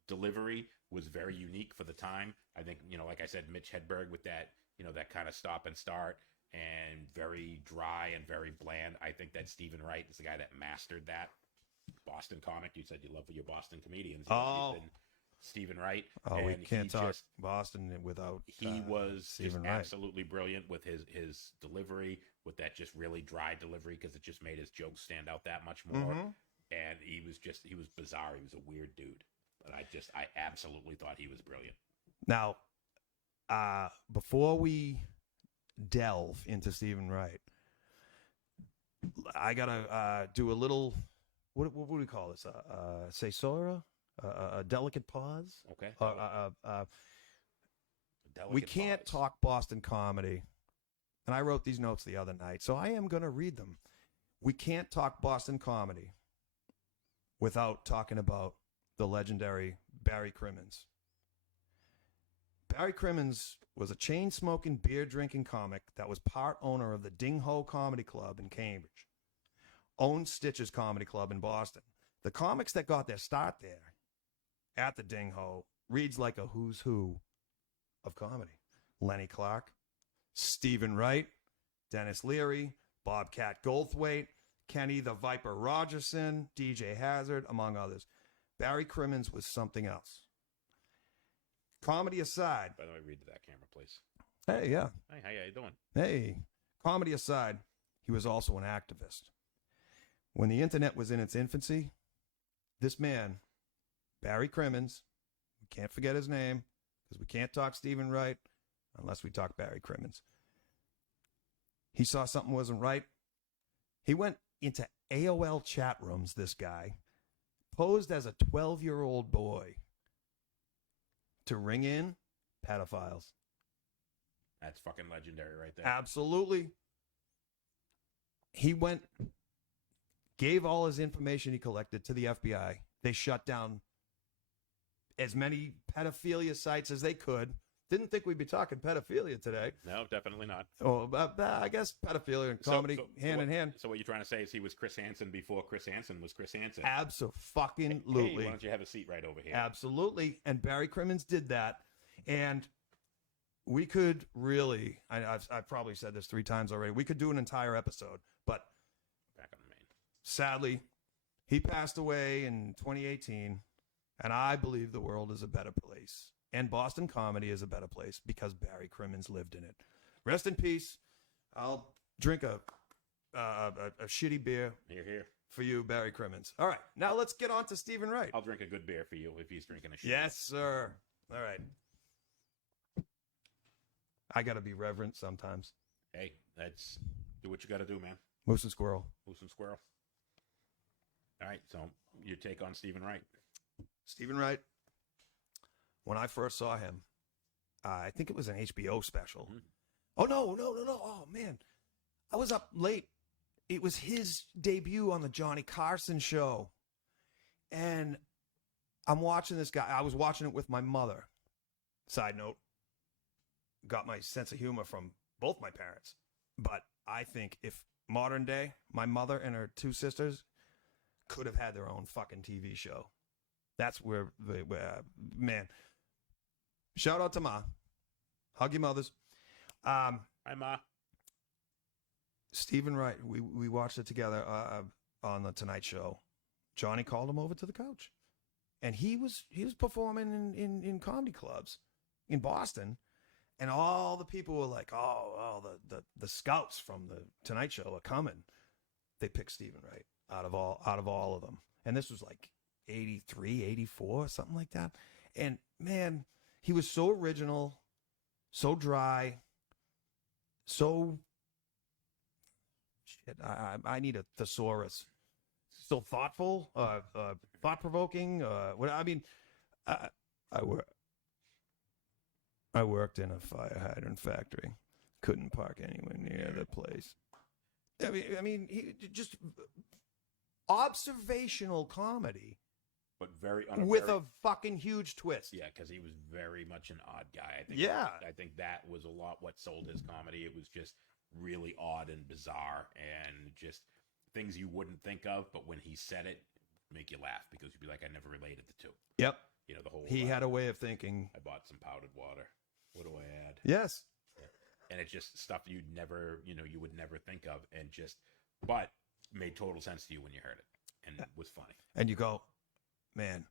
delivery was very unique for the time. I think, like I said, Mitch Hedberg with that, that kind of stop and start and very dry and very bland. I think that Stephen Wright is the guy that mastered that. Boston comic, you said you love your Boston comedians. Stephen Wright. Oh, we and can't talk Boston without he was Stephen just Wright. absolutely brilliant with his delivery, with that just really dry delivery, because it just made his jokes stand out that much more. And he was bizarre. He was a weird dude, but I absolutely thought he was brilliant. Now, before we delve into Stephen Wright, I gotta do a little. What do we call this? Caesura? A delicate pause. Okay. We can't talk Boston comedy, and I wrote these notes the other night, so I am going to read them. We can't talk Boston comedy without talking about the legendary Barry Crimmins. Barry Crimmins was a chain-smoking, beer-drinking comic that was part owner of the Ding Ho Comedy Club in Cambridge, owned Stitches Comedy Club in Boston. The comics that got their start there at the Ding Ho reads like a who's who of comedy. Lenny Clark, Stephen Wright, Dennis Leary, Bobcat Goldthwait, Kenny the Viper Rogerson, DJ Hazard, among others. Barry Crimmins was something else. Comedy aside. By the way, read to that camera, please. Hey, yeah. Hey, how you doing? Hey. Comedy aside, he was also an activist. When the internet was in its infancy, this man, Barry Crimmins, we can't forget his name because we can't talk Stephen Wright unless we talk Barry Crimmins. He saw something wasn't right. He went into AOL chat rooms, this guy, posed as a 12-year-old boy to ring in pedophiles. That's fucking legendary right there. Absolutely. He went gave all his information he collected to the FBI. They shut down as many pedophilia sites as they could. Didn't think we'd be talking pedophilia today. No, definitely not. Oh, I guess pedophilia and comedy hand in hand. So what you're trying to say is he was Chris Hansen before Chris Hansen was Chris Hansen. Absolutely. Hey, why don't you have a seat right over here? Absolutely. And Barry Crimmins did that. And we could really, I've probably said this 3 times already, we could do an entire episode. But Back on the main. sadly, he passed away in 2018. And I believe the world is a better place. And Boston comedy is a better place because Barry Crimmins lived in it. Rest in peace. I'll drink a shitty beer Here. for you, Barry Crimmins. All right, now let's get on to Stephen Wright. I'll drink a good beer for you if he's drinking a shit. Yes, sir. All right. I got to be reverent sometimes. Hey, that's do what you got to do, man. Moose and Squirrel. Moose and Squirrel. All right, so your take on Stephen Wright. Stephen Wright, when I first saw him, I think it was an HBO special. Mhm. Oh, no. Oh, man. I was up late. It was his debut on the Johnny Carson show. And I'm watching this guy. I was watching it with my mother. Side note, got my sense of humor from both my parents. But I think if modern day, my mother and her 2 sisters could have had their own fucking TV show. That's where man. Shout out to Ma. Hug your mothers. Hi, Ma. Stephen Wright, we watched it together on the Tonight Show. Johnny called him over to the couch. And he was performing in comedy clubs in Boston. And all the people were like, oh, the scouts from the Tonight Show are coming. They picked Stephen Wright out of all of them. And this was like 83, 84, something like that. And man, he was so original, so dry, so shit. I need a thesaurus. So thoughtful, thought-provoking. I worked in a fire hydrant factory. Couldn't park anywhere near the place. I mean, he just observational comedy. But very With a fucking huge twist. Yeah, because he was very much an odd guy. I think that was a lot what sold his comedy. It was just really odd and bizarre and just things you wouldn't think of, but when he said it, make you laugh because you'd be like, I never related the two. Yep. You know, the whole... He had a way of thinking. I bought some powdered water. What do I add? Yes. And it's just stuff you would never think of and just, but made total sense to you when you heard it and it was funny. And you go, man,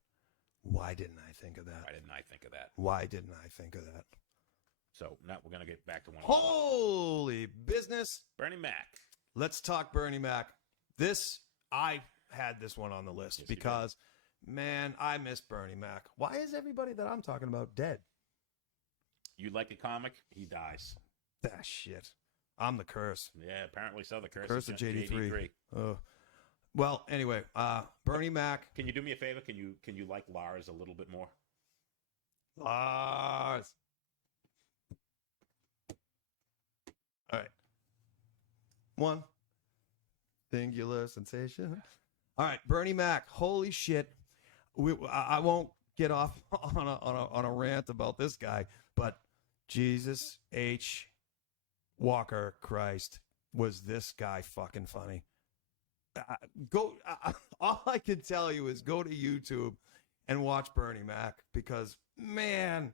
why didn't I think of that? Why didn't I think of that? Why didn't I think of that? So now we're going to get back to one. Holy business. Bernie Mac. Let's talk Bernie Mac. I had this one on the list because, man, I miss Bernie Mac. Why is everybody that I'm talking about dead? You like a comic? He dies. Ah, shit. I'm the curse. Yeah, apparently so. The Curse of JD3. Well, anyway, Bernie Mac. Can you do me a favor? Can you like Lars a little bit more? Lars. All right. One. Singular sensation. All right, Bernie Mac. Holy shit. I won't get off on a rant about this guy, but Jesus H. Walker Christ, was this guy fucking funny. All I can tell you is go to YouTube and watch Bernie Mac because, man,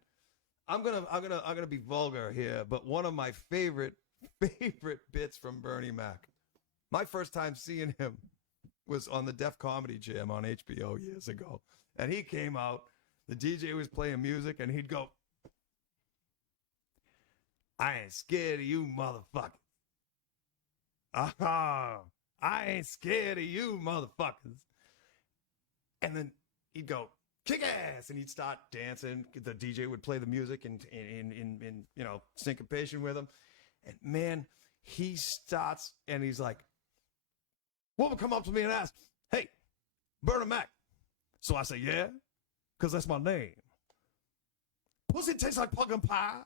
I'm gonna be vulgar here, but one of my favorite bits from Bernie Mac. My first time seeing him was on the Def Comedy Jam on HBO years ago, and he came out. The DJ was playing music, and he'd go, "I ain't scared of you, motherfuckers. I ain't scared of you, motherfuckers." And then he'd go, "Kick ass," and he'd start dancing. The DJ would play the music in syncopation with him. And man, he starts and he's like, "Woman come up to me and ask, 'Hey, Bernie Mac.' So I say, 'Yeah, because that's my name.' 'Pussy tastes like pumpkin pie.'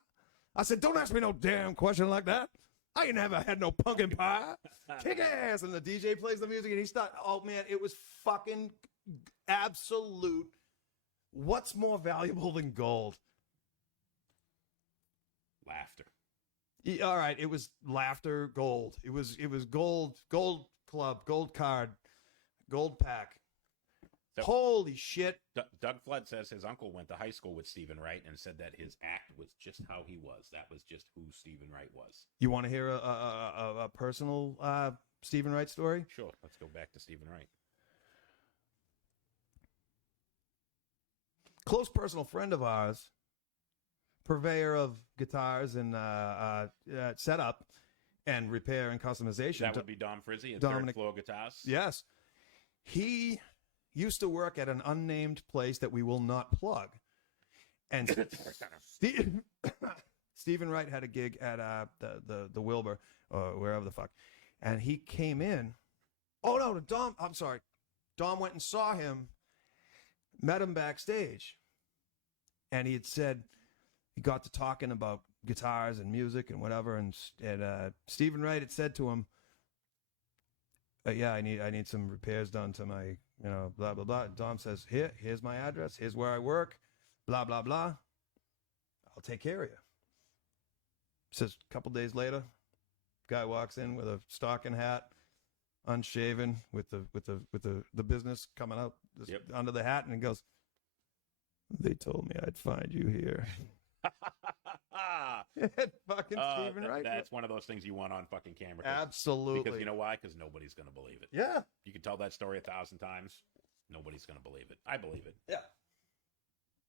I said, 'Don't ask me no damn question like that. I ain't never had no pumpkin pie. Kick ass. And the DJ plays the music and he starts, oh man, it was fucking absolute. What's more valuable than gold? Laughter. All right, it was laughter, gold. It was gold club, gold card, gold pack. So, holy shit. Doug Flood says his uncle went to high school with Stephen Wright and said that his act was just how he was. That was just who Stephen Wright was. You want to hear a personal Stephen Wright story? Sure. Let's go back to Stephen Wright. Close personal friend of ours, purveyor of guitars and setup and repair and customization. That would be Dom Frizzy at Dominic, Third Floor Guitars. Yes. He used to work at an unnamed place that we will not plug. And Stephen Wright had a gig at the Wilbur or wherever the fuck. And he came in. Oh, no, Dom. I'm sorry. Dom went and saw him, met him backstage. And he had said, he got to talking about guitars and music and whatever. And Stephen Wright had said to him, yeah, I need some repairs done to my, blah, blah, blah. Dom says, here's my address. Here's where I work. Blah, blah, blah. I'll take care of you. Says a couple days later, guy walks in with a stocking hat, unshaven, with the business coming out under the hat, and he goes, they told me I'd find you here. Fucking Stephen Wright. That's one of those things you want on fucking camera. Absolutely. Because you know why? Because nobody's going to believe it. Yeah. You can tell that story 1,000 times. Nobody's going to believe it. I believe it. Yeah.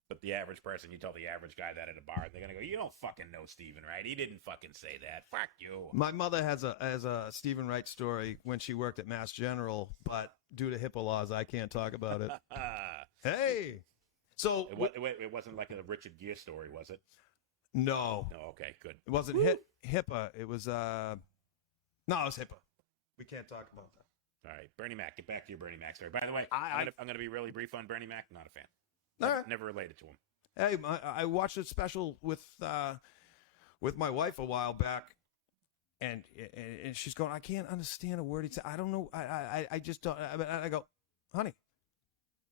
But the average person, you tell the average guy that at a bar, they're going to go, you don't fucking know Stephen Wright. He didn't fucking say that. Fuck you. My mother has a Stephen Wright story when she worked at Mass General, but due to HIPAA laws, I can't talk about it. Hey. So it wasn't like a Richard Gere story, was it? No. No, okay, good. It wasn't HIPAA. It was no, it was HIPAA. We can't talk about that. All right, Bernie Mac. Get back to your Bernie Mac story. By the way, I'm going to be really brief on Bernie Mac. Not a fan. Never related to him. Hey, I watched a special with my wife a while back, and she's going, I can't understand a word he said. I don't know. I just don't. I go, honey,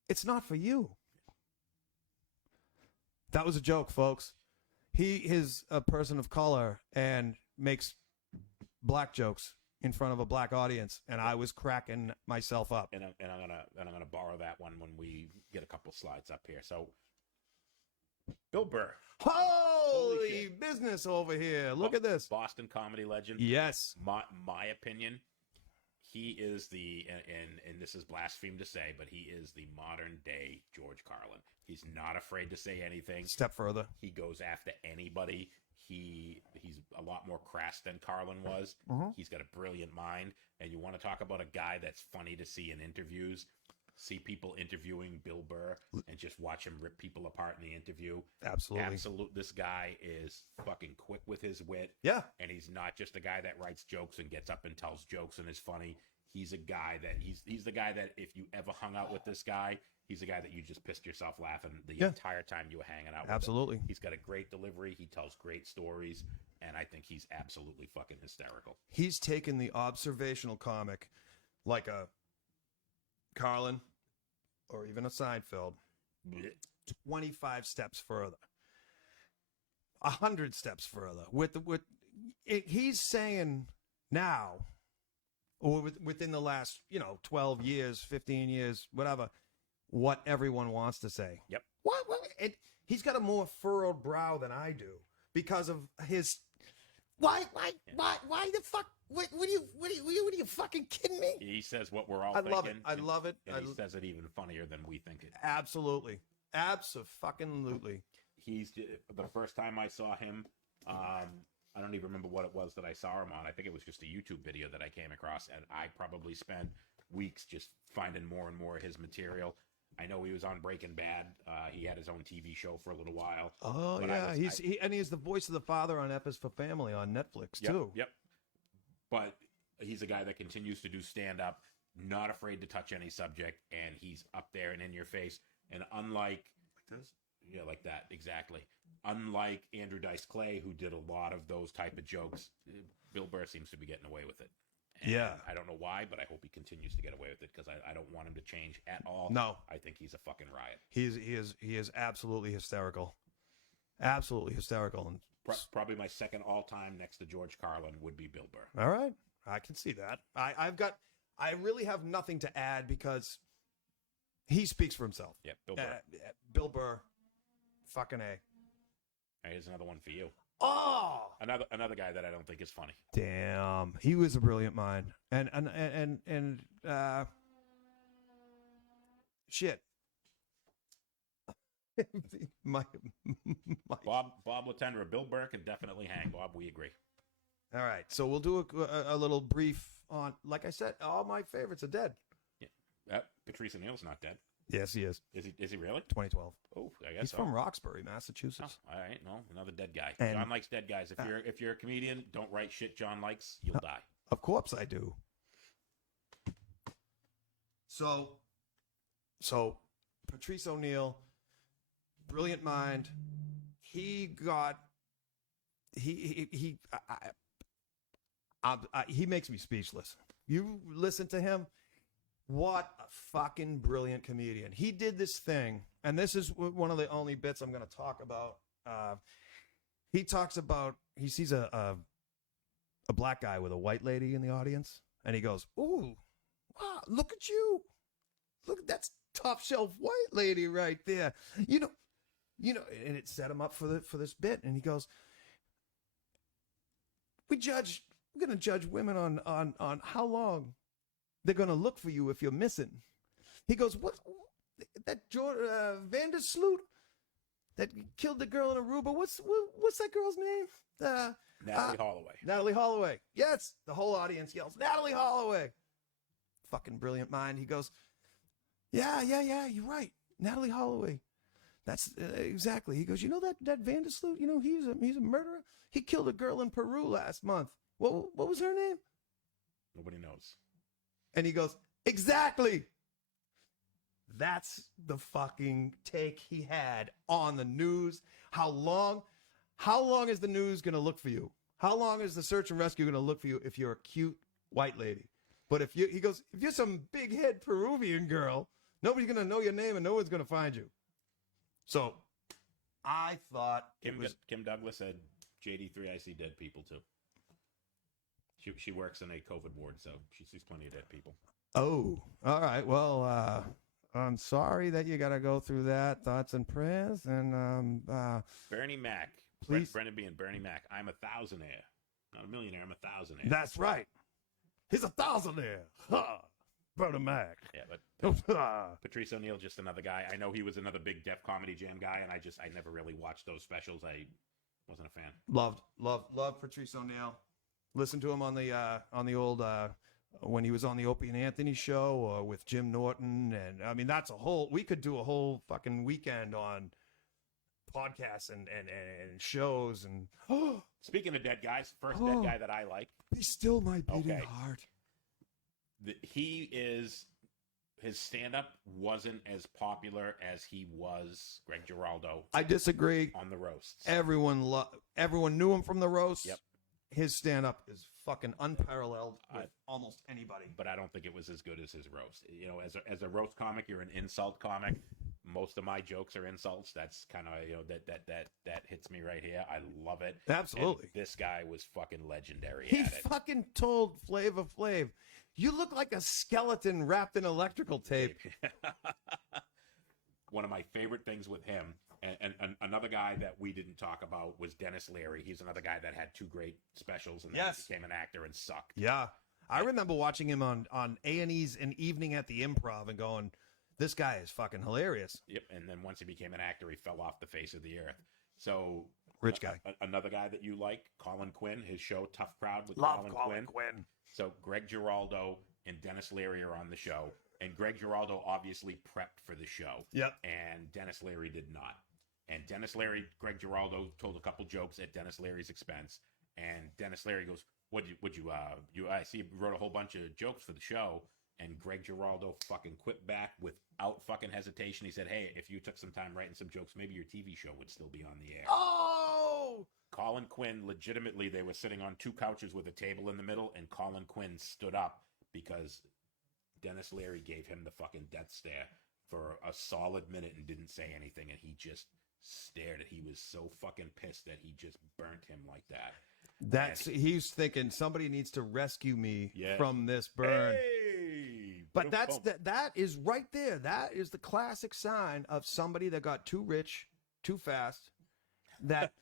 it's not for you. That was a joke, folks. He is a person of color and makes black jokes in front of a black audience, and I was cracking myself up. And I'm gonna borrow that one when we get a couple slides up here. So, Bill Burr, holy business over here! Look at this, Boston comedy legend. Yes, my opinion, he is and this is blaspheme to say, but he is the modern day George Carlin. He's not afraid to say anything. Step further. He goes after anybody. He's a lot more crass than Carlin was. Mm-hmm. He's got a brilliant mind. And you want to talk about a guy that's funny to see in interviews. See people interviewing Bill Burr and just watch him rip people apart in the interview. Absolutely. This guy is fucking quick with his wit. Yeah. And he's not just a guy that writes jokes and gets up and tells jokes and is funny. He's a guy that he's the guy that if you ever hung out with this guy, he's a guy that you just pissed yourself laughing the entire time you were hanging out with Absolutely. him. He's got a great delivery. He tells great stories. And I think he's absolutely fucking hysterical. He's taken the observational comic like a Carlin or even a Seinfeld 25 steps further, 100 steps further. He's saying now, or within the last 12 years, 15 years, whatever, what everyone wants to say. Yep. He's got a more furrowed brow than I do because of his. Why the fuck? What are you fucking kidding me? He says what we're all I thinking. love it. I love it. And he says it even funnier than we think it. Absolutely. Absolutely. He's the first time I saw him. I don't even remember what it was that I saw him on. I think it was just a YouTube video that I came across, and I probably spent weeks just finding more and more of his material. I know he was on Breaking Bad. He had his own TV show for a little while. Oh, yeah. He's the voice of the father on F is for Family on Netflix, too. Yep. But he's a guy that continues to do stand-up, not afraid to touch any subject, and he's up there and in your face. And unlike... Like this? Yeah, like that, exactly. Unlike Andrew Dice Clay, who did a lot of those type of jokes, Bill Burr seems to be getting away with it. And Yeah. I don't know why, but I hope he continues to get away with it because I don't want him to change at all. No. I think he's a fucking riot. He is absolutely hysterical. Absolutely hysterical. And Probably my second all-time next to George Carlin would be Bill Burr. all right. I can see that. I really have nothing to add because he speaks for himself. Yeah, Bill Burr. Bill Burr. Fucking A. Here's another one for you. Oh, Another guy that I don't think is funny. damn! He was a brilliant mind, and shit. my, Bob Latendra, Bill Burr can definitely hang. Bob, we agree. All right, so we'll do a little brief on. Like I said, all my favorites are dead. Yeah, Patrice O'Neal's not dead. Yes, he is. Is he really? 2012. Oh, I guess He's so. from Roxbury, Oh, Massachusetts. all right, no, another dead guy. And- John likes dead guys. If you're a comedian, don't write shit John likes. You'll die. Of course I do. So Patrice O'Neal, brilliant mind. He makes me speechless. You listen to him. What a fucking brilliant comedian. He did this thing, and this is one of the only bits I'm going to talk about. He talks about, he sees a black guy with a white lady in the audience, and he goes, "Ooh, wow, look at you. Look, that's top shelf white lady right there. You know," and it set him up for this bit, and he goes, we're going to judge women on how long they're going to look for you if you're missing. He goes, what, that Vandersloot that killed the girl in Aruba, what's that girl's name? Natalie Holloway. Natalie Holloway. Yes. The whole audience yells, Natalie Holloway. Fucking brilliant mind. He goes, yeah, you're right. Natalie Holloway. That's exactly. He goes, you know that Vandersloot, he's a murderer. He killed a girl in Peru last month. What was her name? Nobody knows. And he goes, exactly. That's the fucking take he had on the news. How long is the news going to look for you? How long is the search and rescue going to look for you if you're a cute white lady? But if you're some big head Peruvian girl, nobody's going to know your name and no one's going to find you. So I thought Kim Douglas said JD3, I see dead people too. She works in a COVID ward, so she sees plenty of dead people. Oh, all right. Well, I'm sorry that you got to go through that. Thoughts and prayers. And Bernie Mac. Please. Brendan B. and Bernie Mac. I'm a thousandaire. Not a millionaire, I'm a thousandaire. That's right. He's a thousandaire. Ha! Brother Mac. Yeah, but Patrice O'Neal, just another guy. I know he was another big Def Comedy Jam guy, and I never really watched those specials. I wasn't a fan. Loved Patrice O'Neal. Listen to him on the old when he was on the Opie and Anthony show or with Jim Norton, and I mean we could do a whole fucking weekend on podcasts and shows and Speaking of dead guys, first dead guy that I like. Be still my beating Okay. heart. His stand-up wasn't as popular as he was Greg Giraldo I disagree. on the roasts. Everyone knew him from the roast. Yep. His stand-up is fucking unparalleled with almost anybody. But I don't think it was as good as his roast. As a roast comic, you're an insult comic. Most of my jokes are insults. That's kind of that hits me right here. I love it. Absolutely. And this guy was fucking legendary He at it. fucking told Flava Flav, "You look like a skeleton wrapped in electrical tape." One of my favorite things with him, and another guy that we didn't talk about was Dennis Leary. He's another guy that had two great specials and then Yes. became an actor and sucked. Yeah. I remember watching him on A&E's An Evening at the Improv and going, this guy is fucking hilarious. Yep, and then once he became an actor, he fell off the face of the earth. So, Rich guy. Another guy that you like, Colin Quinn, his show Tough Crowd with Love Colin Quinn. So Greg Giraldo and Dennis Leary are on the show, and Greg Giraldo obviously prepped for the show. Yep. And Dennis Leary did not. And Greg Giraldo told a couple jokes at Dennis Leary's expense, and Dennis Leary goes, I see you wrote a whole bunch of jokes for the show. And Greg Giraldo fucking quit back with without fucking hesitation, he said, "Hey, if you took some time writing some jokes, maybe your TV show would still be on the air." Oh! Colin Quinn, legitimately, they were sitting on 2 couches with a table in the middle, and Colin Quinn stood up because Dennis Leary gave him the fucking death stare for a solid minute and didn't say anything, and he just stared at. He was so fucking pissed that he just burnt him like that. He's thinking somebody needs to rescue me Yeah. from this burn. Hey! But Boom, boom. that is right there. That is the classic sign of somebody that got too rich too fast. That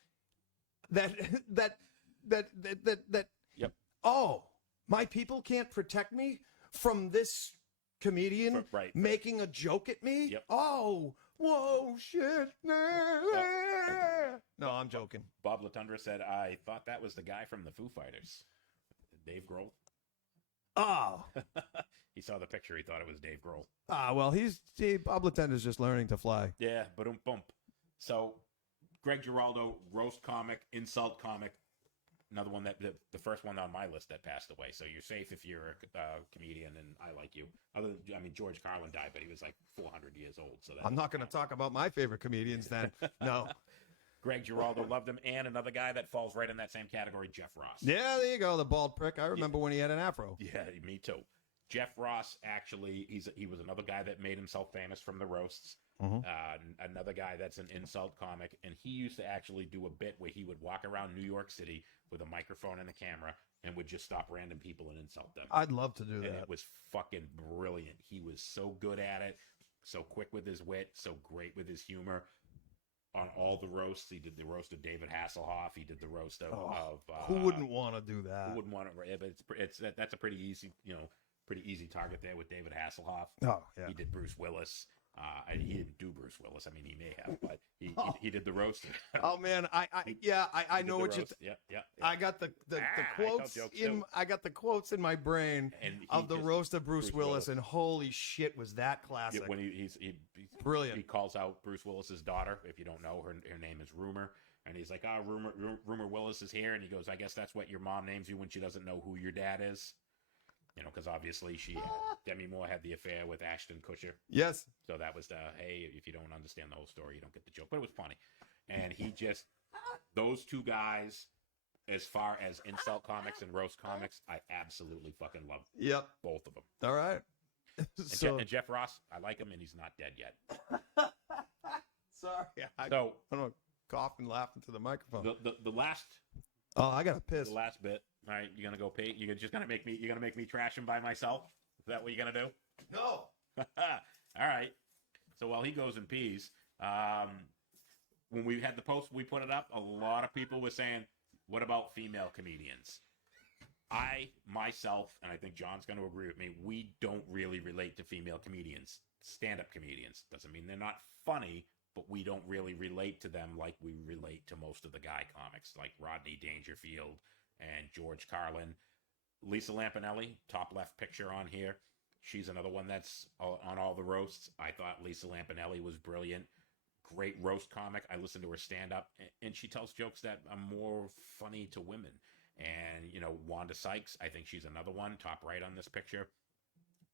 Yep. Oh, my people can't protect me from this comedian Right. making a joke at me. Yep. Oh, whoa, shit. No, I'm joking. Bob Latundra said, "I thought that was the guy from the Foo Fighters, Dave Grohl." Oh. He saw the picture. He thought it was Dave Grohl. Well, Bob Latender's just learning to fly. Yeah, bump. So, Greg Giraldo, roast comic, insult comic. Another one the first one on my list that passed away. So you're safe if you're a comedian, and I like you. George Carlin died, but he was like 400 years old. So I'm not going to talk about my favorite comedians then. No. Greg Giraldo loved him, and another guy that falls right in that same category, Jeff Ross. Yeah, there you go, the bald prick. I remember when he had an afro. Yeah, me too. Jeff Ross, actually, he was another guy that made himself famous from the roasts. Another guy that's an insult comic, and he used to actually do a bit where he would walk around New York City with a microphone and a camera and would just stop random people and insult them. I'd love to do And that. it was fucking brilliant. He was so good at it, so quick with his wit, so great with his humor. On all the roasts, he did the roast of David Hasselhoff. He did the roast of who wouldn't want to do that? who wouldn't want to? But that's a pretty easy target there with David Hasselhoff. Oh, yeah. He did Bruce Willis. And he didn't do Bruce Willis. I mean, he may have, but he did the roast. Oh man, I know what you. Yeah. I got the quotes I got the quotes in my brain of the roast of Bruce Willis, and holy shit, was that classic? When he's brilliant. He calls out Bruce Willis's daughter. If you don't know, her name is Rumor, and he's like, Rumor Willis is here, and he goes, I guess that's what your mom names you when she doesn't know who your dad is. Because obviously Demi Moore had the affair with Ashton Kutcher. Yes. So that was hey, if you don't understand the whole story, you don't get the joke. But it was funny. And those two guys, as far as insult comics and roast comics, I absolutely fucking love both of them. All right. And Jeff Ross, I like him, and he's not dead yet. Sorry. I So don't know, cough and laugh into the microphone. The last. Oh, I got to piss. The last bit. All right, you're gonna go pee. You're just gonna make me trash him by myself. Is that what you're gonna do? No. All right. So while he goes and pees, when we had the post, we put it up. A lot of people were saying, "What about female comedians?" I myself, and I think John's going to agree with me, we don't really relate to female comedians. Stand-up comedians doesn't mean they're not funny, but we don't really relate to them like we relate to most of the guy comics, like Rodney Dangerfield and George Carlin. Lisa Lampanelli, top left picture on here. She's another one that's on all the roasts. I thought Lisa Lampanelli was brilliant. Great roast comic. I listened to her stand-up, and she tells jokes that are more funny to women. And, Wanda Sykes, I think she's another one, top right on this picture.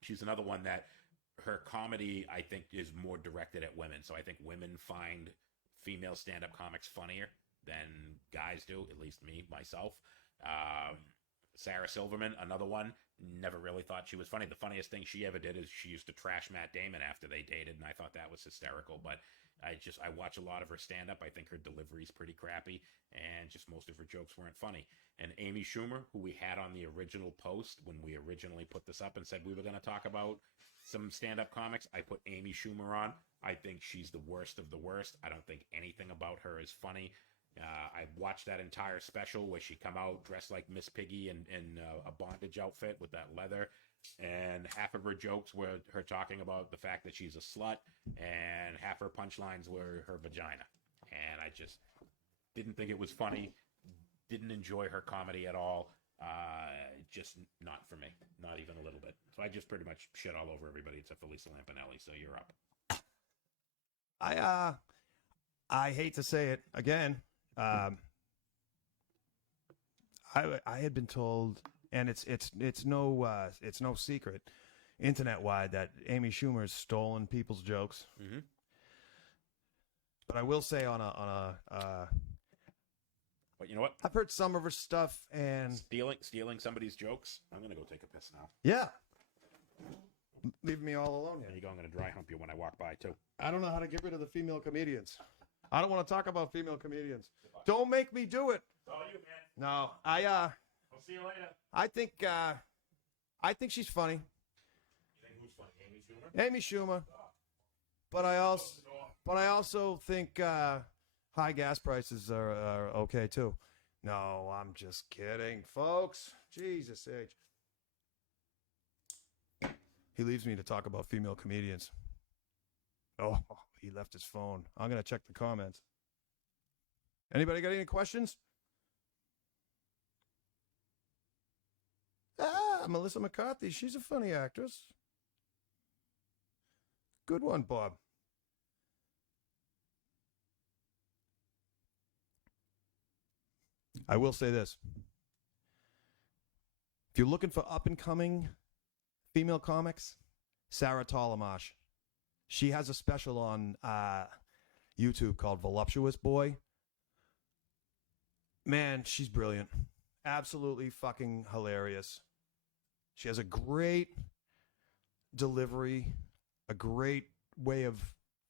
She's another one that her comedy, I think, is more directed at women. So I think women find female stand-up comics funnier than guys do, at least me, myself. Sarah Silverman, another one, never really thought she was funny. The funniest thing she ever did is she used to trash Matt Damon after they dated, and I thought that was hysterical. But I watch a lot of her stand-up. I think her delivery's pretty crappy, and just most of her jokes weren't funny. And Amy Schumer, who we had on the original post when we originally put this up and said we were going to talk about some stand-up comics, I put Amy Schumer on. I think she's the worst of the worst. I don't think anything about her is funny. I watched that entire special where she come out dressed like Miss Piggy in a bondage outfit with that leather, and half of her jokes were her talking about the fact that she's a slut, and half her punchlines were her vagina. And I just didn't think it was funny, didn't enjoy her comedy at all. Just not for me, not even a little bit. So I just pretty much shit all over everybody except for Lisa Lampanelli. So you're up. I hate to say it again. I had been told, and it's no secret. internet-wide that Amy Schumer's stolen people's jokes. Mm-hmm. But I will say But you know what? I've heard some of her stuff, and Stealing somebody's jokes. I'm gonna go take a piss now. yeah, leave me all alone There here. you go. I'm gonna dry hump you when I walk by too. I don't know how to get rid of the female comedians. I don't want to talk about female comedians. Don't make me do it. It's all you, man. No, I'll see you later. I think she's funny, You think who's funny? Amy Schumer? Amy Schumer. But I also think high gas prices are okay too. No, I'm just kidding, folks. Jesus H. He leaves me to talk about female comedians. Oh, he left his phone. I'm gonna check the comments. Anybody got any questions? Melissa McCarthy. She's a funny actress. Good one, Bob. I will say this. If you're looking for up-and-coming female comics, Sarah Talamash. She has a special on YouTube called Voluptuous Boy. Man, she's brilliant. Absolutely fucking hilarious. She has a great delivery, a great way of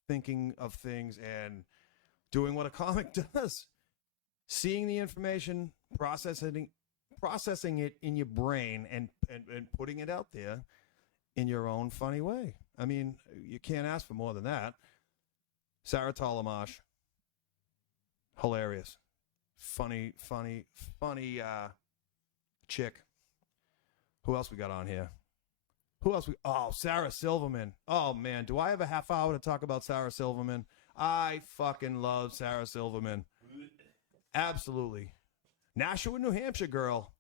thinking of things and doing what a comic does. Seeing the information, processing it in your brain and putting it out there in your own funny way. I mean, you can't ask for more than that. Sarah Talamash. Hilarious. Funny chick. Who else we got on here? Sarah Silverman. Oh, man. Do I have a half hour to talk about Sarah Silverman? I fucking love Sarah Silverman. Absolutely. Nashua, New Hampshire girl.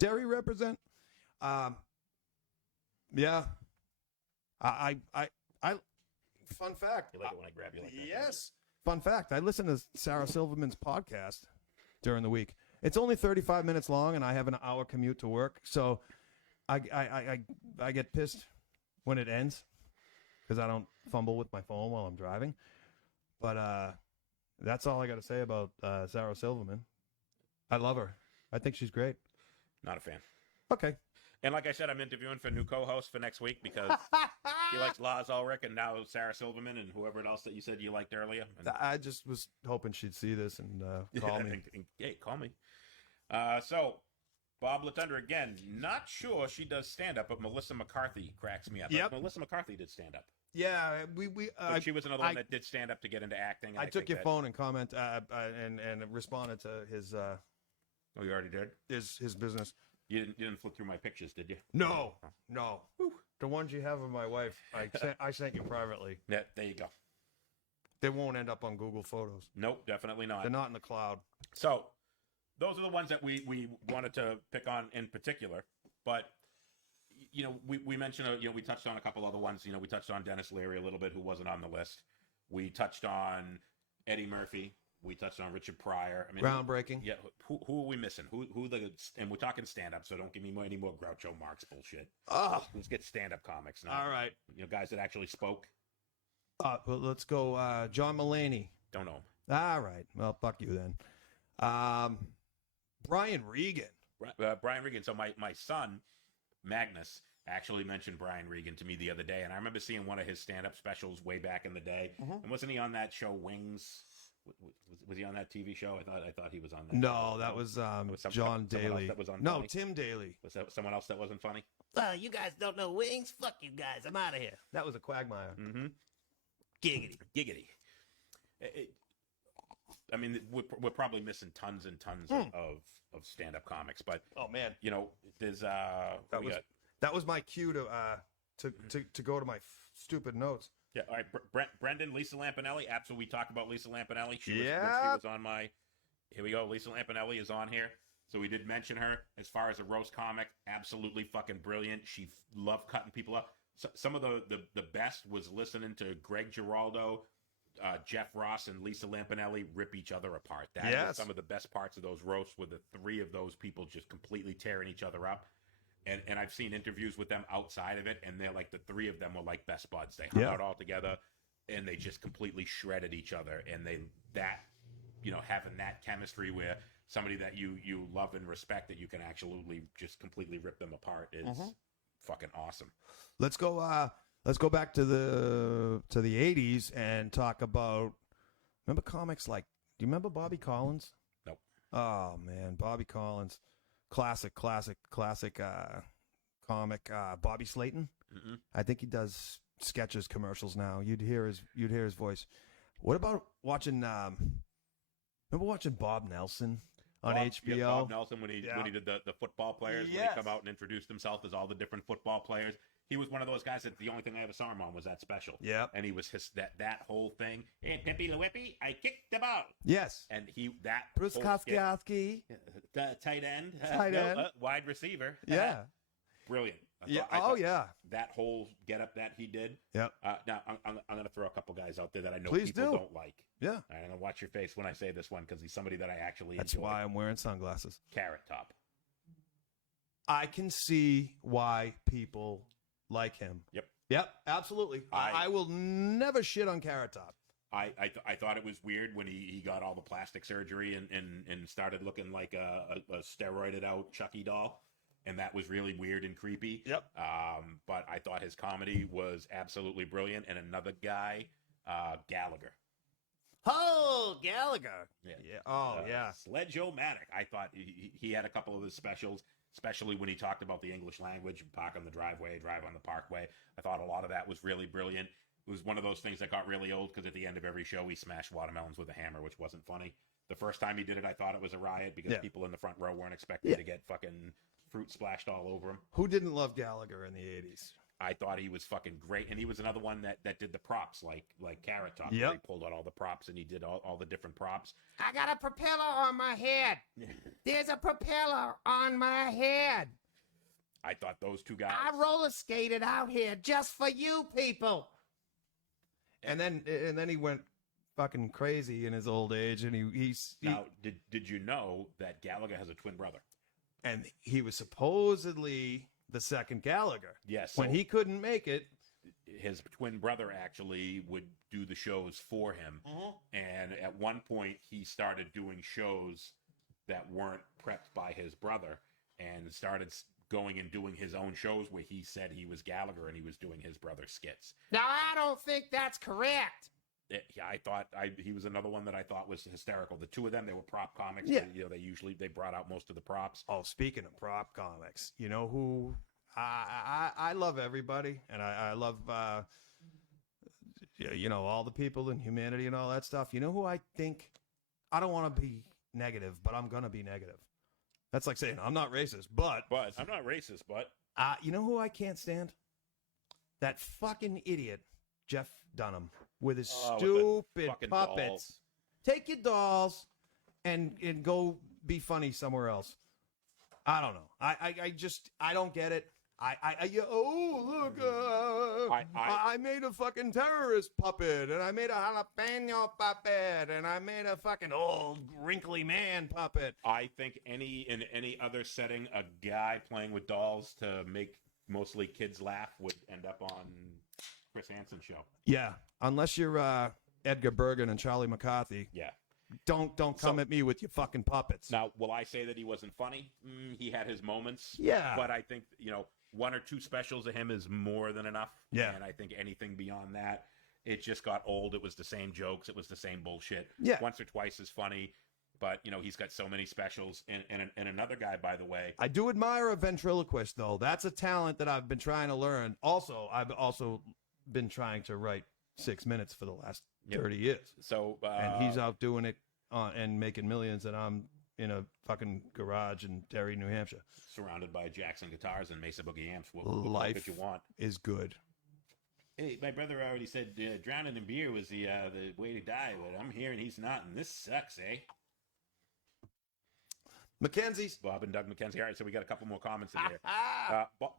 Dairy represent. Yeah. I fun fact. You like it when I grab you like that? Yes. Fun fact. I listen to Sarah Silverman's podcast during the week. It's only 35 minutes long, and I have an hour commute to work. So I get pissed when it ends because I don't fumble with my phone while I'm driving. But that's all I got to say about Sarah Silverman. I love her. I think she's great. Not a fan. Okay. And like I said, I'm interviewing for a new co-host for next week because he likes Lars Ulrich and now Sarah Silverman and whoever else that you said you liked earlier. And, I just was hoping she'd see this and call me. Hey, call me. So, Bob Latundra, again, not sure she does stand-up, but Melissa McCarthy cracks me up. Yep. Melissa McCarthy did stand-up. Yeah, we But she was another one that did stand-up to get into acting. And I took think your that- phone and and responded to his Oh, you already did? his business. You didn't flip through my pictures, did you? No. The ones you have of my wife, I sent you privately. Yeah, there you go. They won't end up on Google Photos. Nope, definitely not. They're not in the cloud. So, those are the ones that we wanted to pick on in particular. But, you know, we mentioned, we touched on a couple other ones. You know, we touched on Dennis Leary a little bit, who wasn't on the list. We touched on Eddie Murphy. We touched on Richard Pryor. I mean, Groundbreaking. Yeah, who are we missing? And we're talking stand-up, so don't give me any more Groucho Marx bullshit. Oh, Let's get stand-up comics now. all right. You know, guys that actually spoke. Well, let's go. John Mulaney. Don't know him. All right. Well, fuck you then. Brian Regan. Brian Regan. So my son, Magnus, actually mentioned Brian Regan to me the other day, and I remember seeing one of his stand-up specials way back in the day. And wasn't he on that show Wings? Was he on that TV show? I thought he was on that. No, show. that was John John Daly. That was on No, funny? Tim Daly. Was that someone else that wasn't funny? You guys don't know Wings? Fuck you guys. I'm out of here. That was a Quagmire. Mm-hmm. Giggity. I mean, we're probably missing tons and tons of stand-up comics, but Oh man, you know, there's that was my cue to go to my stupid notes. yeah. All right, Brendan, Lisa Lampanelli. Absolutely, we talked about Lisa Lampanelli. She Yeah. was on my. Here we go. Lisa Lampanelli is on here, so we did mention her as far as a roast comic. Absolutely fucking brilliant. She loved cutting people up. So, some of the best was listening to Greg Giraldo, Jeff Ross, and Lisa Lampanelli rip each other apart. That was some of the best parts of those roasts, with the three of those people just completely tearing each other up. And I've seen interviews with them outside of it, and they're like the three of them were like best buds. They hung out all together, and they just completely shredded each other. And having that chemistry where somebody that you love and respect, that you can actually just completely rip them apart is fucking awesome. Let's go back to the 80s and talk about, remember comics like, do you remember Bobby Collins? Nope. Oh man, Bobby Collins. Classic comic. Bobby Slayton. Mm-mm. I think he does sketches, commercials now. You'd hear his voice. What about watching? Remember watching Bob Nelson on HBO? Yeah, Bob Nelson when he did the football players, when he come out and introduced himself as all the different football players. He was one of those guys that the only thing I ever saw him on was that special. Yeah. And he was that whole thing. Hey, Pippy the Whippy, I kicked the ball. Yes. And Bruce Kowski. Tight end. Wide receiver. Yeah. Brilliant. Yeah. That whole getup that he did. Yeah. Now, I'm going to throw a couple guys out there that I know Please people do. don't like. Yeah. I'm going to watch your face when I say this one because he's somebody that I actually That's enjoy. why I'm wearing sunglasses. Carrot Top. I can see why people like him. Yep, absolutely. I will never shit on Carrot Top. I thought it was weird when he got all the plastic surgery and started looking like a steroided out Chucky doll. And that was really weird and creepy. Yep. But I thought his comedy was absolutely brilliant. And another guy, Gallagher. Oh, Gallagher. Yeah. Oh, yeah. Sledge-O-Matic. I thought he had a couple of his specials, especially when he talked about the English language, park on the driveway, drive on the parkway. I thought a lot of that was really brilliant. It was one of those things that got really old because at the end of every show, he smashed watermelons with a hammer, which wasn't funny. The first time he did it, I thought it was a riot because people in the front row weren't expecting to get fucking fruit splashed all over him. Who didn't love Gallagher in the 80s? I thought he was fucking great. And he was another one that did the props, like Carrot Top. Yep. He pulled out all the props and he did all the different props. I got a propeller on my head. There's a propeller on my head. I thought those two guys. I roller skated out here just for you people. And then he went fucking crazy in his old age, and he Now, did you know that Gallagher has a twin brother? and he was supposedly the second Gallagher. Yes. When he couldn't make it, his twin brother actually would do the shows for him. And at one point, he started doing shows that weren't prepped by his brother and started going and doing his own shows where he said he was Gallagher and he was doing his brother's skits. Now, I don't think that's correct. Yeah, I thought he was another one that I thought was hysterical. The two of them, they were prop comics. Yeah. They brought out most of the props. oh, speaking of prop comics, you know who I love everybody, and I love all the people in humanity and all that stuff. You know who I think, I don't want to be negative, but I'm gonna be negative. That's like saying I'm not racist, but I'm not racist, but you know who I can't stand? That fucking idiot, Jeff Dunham, with his stupid fucking puppets. dolls. Take your dolls and go be funny somewhere else. I don't know. I don't get it. I made a fucking terrorist puppet, and I made a jalapeno puppet, and I made a fucking old wrinkly man puppet. I think in any other setting, a guy playing with dolls to make mostly kids laugh would end up on Chris Hansen's show. Yeah, unless you're Edgar Bergen and Charlie McCarthy. Yeah. Don't come at me with your fucking puppets. Now, will I say that he wasn't funny? He had his moments. Yeah. But I think, one or two specials of him is more than enough. Yeah. And I think anything beyond that, it just got old. It was the same jokes. It was the same bullshit. Yeah. Once or twice is funny. But, he's got so many specials. And another guy, by the way. I do admire a ventriloquist, though. That's a talent that I've been trying to learn. Also, I've also been trying to write 6 minutes for the last 30 years. So and he's out doing it and making millions, and I'm in a fucking garage in Derry, New Hampshire. Surrounded by Jackson guitars and Mesa Boogie amps. What Life could you want? is good. Hey, my brother already said drowning in beer was the way to die, but I'm hearing he's not, and this sucks, eh? Mackenzie's. Bob and Doug McKenzie. All right, so we got a couple more comments in there.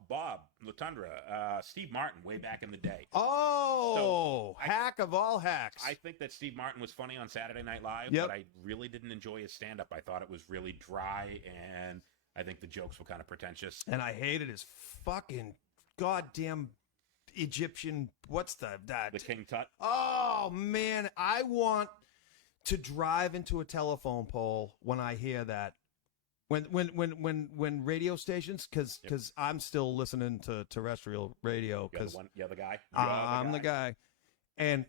Bob Latundra, Steve Martin, way back in the day. Oh, hack of all hacks. I think that Steve Martin was funny on Saturday Night Live, Yep. but I really didn't enjoy his stand-up. I thought it was really dry, and I think the jokes were kind of pretentious. And I hated his fucking goddamn Egyptian. What's that? The King Tut. Oh man, I want to drive into a telephone pole when I hear that. When radio stations, because I'm still listening to terrestrial radio because You're the guy. I'm the guy, and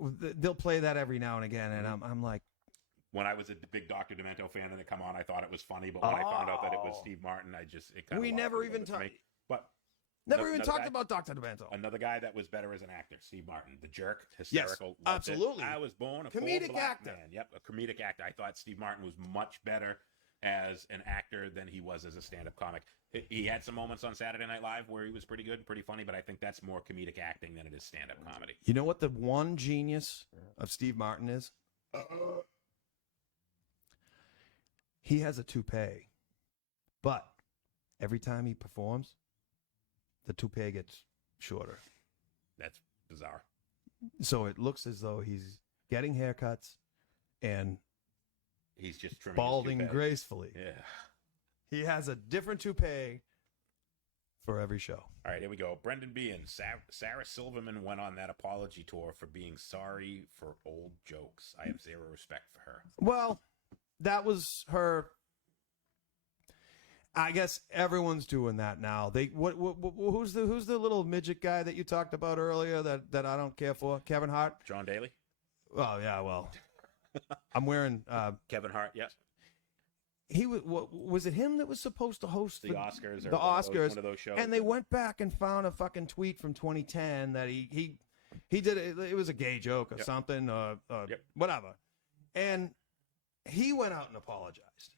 they'll play that every now and again, and I'm like, when I was a big Dr. Demento fan and it come on, I thought it was funny, but when I found out that it was Steve Martin, it kind of we never even talked. But never even another talked guy- about Dr. Demento. Another guy that was better as an actor, Steve Martin, the jerk, hysterical. Yes, loved it. absolutely. I was born a Comedic full black actor. man. Yep, a comedic actor. I thought Steve Martin was much better as an actor than he was as a stand-up comic. He had some moments on Saturday Night Live where he was pretty good, pretty funny, but I think that's more comedic acting than it is stand-up comedy. You know what the one genius of Steve Martin is? He has a toupee, but every time he performs, the toupee gets shorter. That's bizarre. So it looks as though he's getting haircuts and He's just trimming his balding toupee. gracefully. Yeah. He has a different toupee for every show. All right, here we go. Brendan Bean. Sarah Silverman went on that apology tour for being sorry for old jokes. I have zero respect for her. Well, that was her. I guess everyone's doing that now. Who's the little midget guy that you talked about earlier that I don't care for? Kevin Hart. John Daly? Oh yeah, well, I'm wearing. Kevin Hart, yes. He was it him that was supposed to host The Oscars. Or the Oscars, one of those shows. and they went back and found a fucking tweet from 2010 that he did it was a gay joke or something, whatever, and he went out and apologized.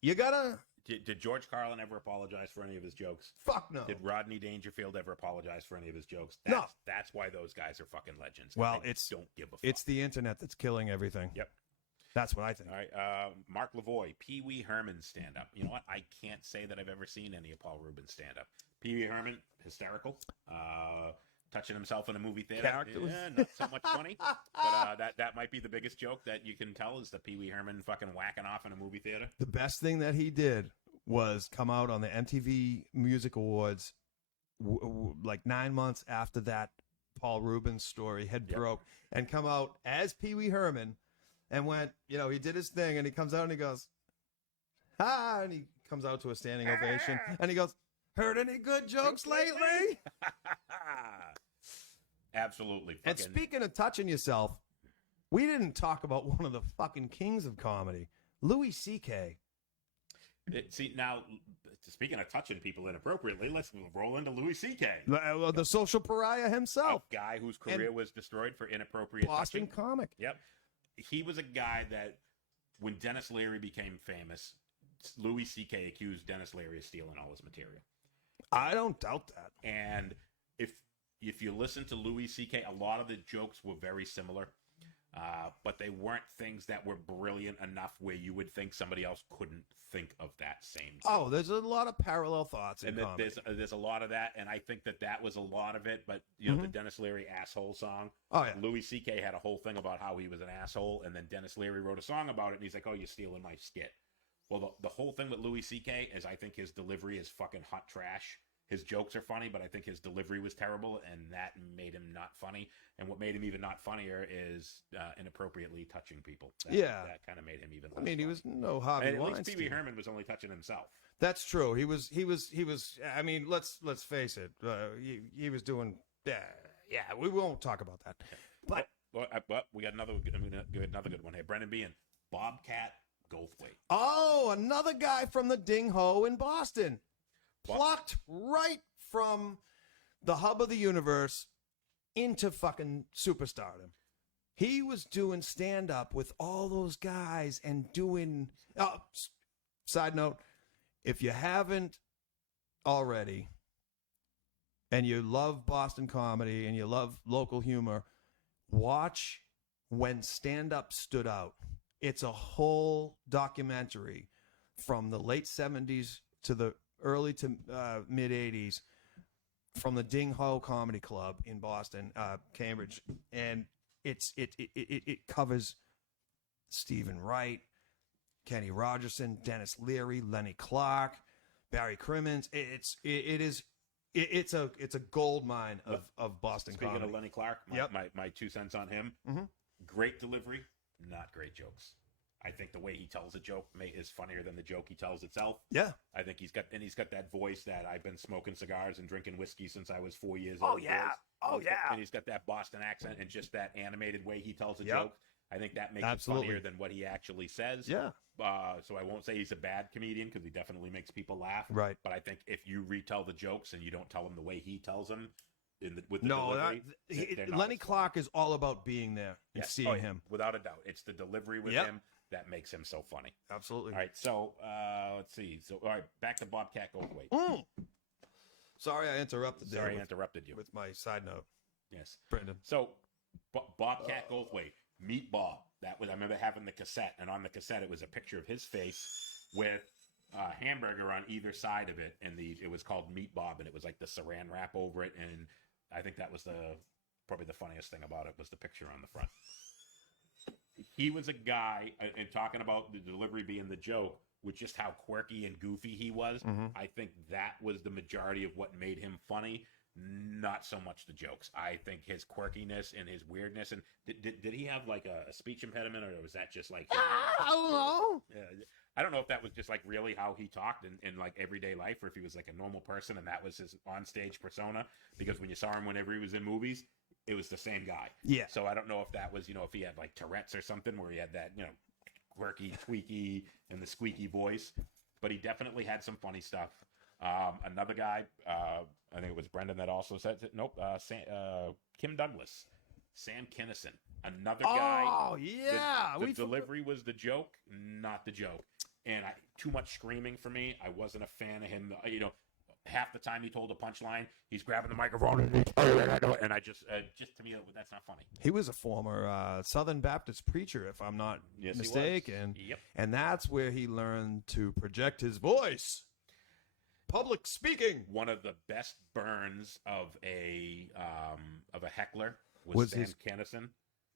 You gotta. Did George Carlin ever apologize for any of his jokes? Fuck no. Did Rodney Dangerfield ever apologize for any of his jokes? No. That's why those guys are fucking legends. Well, They it's don't give a fuck. It's the internet that's killing everything. Yep. That's what I think. All right, Mark Lavoie, Pee Wee Herman stand-up. You know what? I can't say that I've ever seen any of Paul Rubens stand-up. Pee Wee Herman, hysterical. Touching himself in a movie theater. Characters. Yeah, not so much funny. But that might be the biggest joke that you can tell is the Pee Wee Herman fucking whacking off in a movie theater. The best thing that he did was come out on the MTV Music Awards like 9 months after that Paul Rubens story had broke, and come out as Pee Wee Herman and went, he did his thing, and he comes out and he goes, "Ha," and he comes out to a standing ovation, and he goes, "Heard any good jokes lately?" Absolutely. And speaking of touching yourself, we didn't talk about one of the fucking kings of comedy, Louis C.K. Now, speaking of touching people inappropriately, let's roll into Louis C.K. The social pariah himself. A guy whose career was destroyed for inappropriate Boston touching. comic. Yep. He was a guy that, when Dennis Leary became famous, Louis C.K. accused Dennis Leary of stealing all his material. I don't doubt that. And if you listen to Louis C.K., a lot of the jokes were very similar. But they weren't things that were brilliant enough where you would think somebody else couldn't think of that same thing. Oh, there's a lot of parallel thoughts in And comedy. there's a lot of that, and I think that was a lot of it. But, the Dennis Leary asshole song, Oh, yeah. Louis C.K. had a whole thing about how he was an asshole, and then Dennis Leary wrote a song about it, and he's like, "Oh, you're stealing my skit." Well, the whole thing with Louis C.K. is I think his delivery is fucking hot trash. His jokes are funny, but I think his delivery was terrible, and that made him not funny. And what made him even not funnier is inappropriately touching people. That kind of made him even less funny. He was no Harvey And at Weinstein. least Pee Wee Herman was only touching himself. That's true. He was. I mean, let's face it. He was doing. Yeah. We won't talk about that. But we got another good one here. Brendan Bean, Bobcat Goldthwait. Oh, another guy from the Ding Ho in Boston. Plucked right from the hub of the universe into fucking superstardom. He was doing stand-up with all those guys and doing... side note, if you haven't already, and you love Boston comedy and you love local humor, watch When Stand-Up Stood Out. It's a whole documentary from the late 70s to the early to mid 80s from the Ding Ho Comedy Club in Boston, Cambridge, and it covers Stephen Wright, Kenny Rogerson, Dennis Leary, Lenny Clark, Barry Crimmins. It's a gold mine of Boston Speaking comedy. of Lenny Clark, Yep. my 2 cents on him. Mhm. Great delivery, not great jokes. I think the way he tells a joke is funnier than the joke he tells itself. Yeah. I think he's got that voice that I've been smoking cigars and drinking whiskey since I was 4 years Oh, old. yeah. voice. Oh, And he's got- yeah. And he's got that Boston accent and just that animated way he tells a Yep. joke. I think that makes Absolutely. it funnier than what he actually says. Yeah. So I won't say he's a bad comedian because he definitely makes people laugh. Right. But I think if you retell the jokes and you don't tell them the way he tells them, with the No, delivery, they're not Lenny as funny. Clark is all about being there and Yes. seeing Oh, yeah. him. Without a doubt. It's the delivery with Yep. him that makes him so funny. Absolutely. All right, so let's see. So, all right, back to Bobcat Goldthwait. Sorry, I interrupted there Sorry, I interrupted you. with my side note, Yes. Brendan. So, Bobcat Goldthwait, Meet Bob. That was, I remember having the cassette, and on the cassette it was a picture of his face with a hamburger on either side of it, and it was called Meet Bob, and it was like the saran wrap over it, and I think that was probably the funniest thing about it was the picture on the front. He was a guy, and talking about the delivery being the joke, with just how quirky and goofy he was, I think that was the majority of what made him funny. Not so much the jokes. I think his quirkiness and his weirdness. And did he have like a speech impediment, or was that just like? I don't know. I don't know if that was just like really how he talked in like everyday life, or if he was like a normal person and that was his onstage persona. Because when you saw him whenever he was in movies, it was the same guy. Yeah. So I don't know if that was, if he had like Tourette's or something, where he had that, quirky, tweaky, and the squeaky voice. But he definitely had some funny stuff. Another guy, I think it was Brendan that also said it. Nope. Kim Douglas, Sam Kinison, another guy. Oh, yeah. The delivery was the joke, not the joke. And too much screaming for me. I wasn't a fan of him. Half the time he told a punchline, he's grabbing the microphone and I just to me, that's not funny. He was a former Southern Baptist preacher, if I'm not Yes, he was. mistaken. Yep. And that's where he learned to project his voice. Public speaking. One of the best burns of a heckler was Sam his Kinison.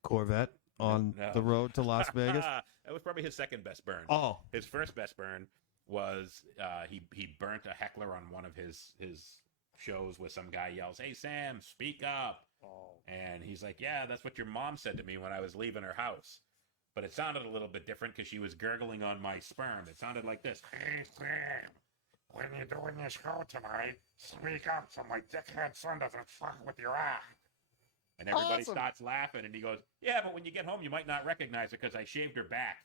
Corvette on No. the road to Las Vegas. That was probably his second best burn. Oh, His first best burn was he burnt a heckler on one of his shows where some guy yells, "Hey Sam, speak up!" And he's like, "Yeah, that's what your mom said to me when I was leaving her house." But it sounded a little bit different because she was gurgling on my sperm. It sounded like this. Hey, Sam, when you're doing your show tonight, speak up so my dickhead son doesn't fuck with your act. And everybody Awesome. starts laughing, and he goes, "Yeah, but when you get home, you might not recognize her because I shaved her back."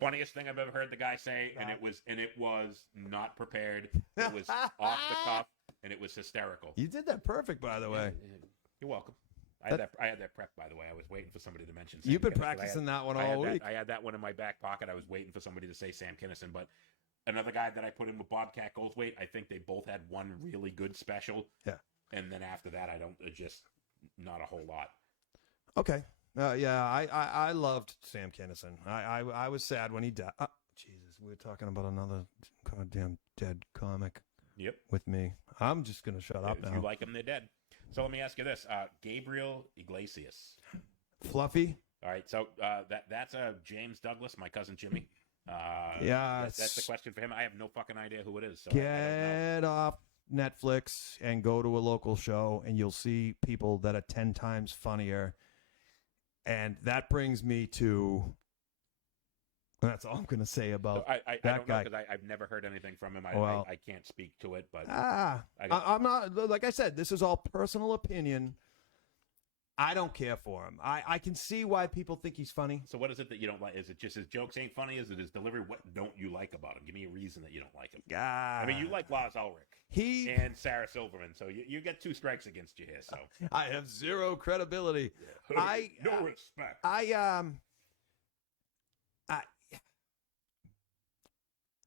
Funniest thing I've ever heard the guy say, and it was not prepared. It was off the cuff, and it was hysterical. you did that perfect, by the way. You're welcome. I had that prep, by the way. I was waiting for somebody to mention. You've been Kinison. I had- practicing that one I all had week. I had that one in my back pocket. I was waiting for somebody to say Sam Kinison, but another guy that I put in with Bobcat Goldthwait, I think they both had one really good special. Yeah. And then after that, just not a whole lot. Okay. Yeah, I loved Sam Kinison. I was sad when he died. Jesus, we were talking about another goddamn dead comic Yep. with me. I'm just going to shut up If now. you like them, they're dead. So let me ask you this: Gabriel Iglesias. Fluffy? All right, so that's James Douglas, my cousin Jimmy. Yeah, that's the question for him. I have no fucking idea who it is. So I don't know. Get off Netflix and go to a local show, and you'll see people that are 10 times funnier. And that brings me to. That's all I'm going to say So about I that don't know guy. because I've never heard anything from him. Well- I can't speak to it, but I'm not, like I said, this is all personal opinion. I don't care for him. I can see why people think he's funny. so what is it that you don't like? Is it just his jokes ain't funny? Is it his delivery? What don't you like about him? Give me a reason that you don't like him. I mean, you like Lars Ulrich He. and Sarah Silverman, so you get 2 strikes against you here. So I have zero credibility. no respect.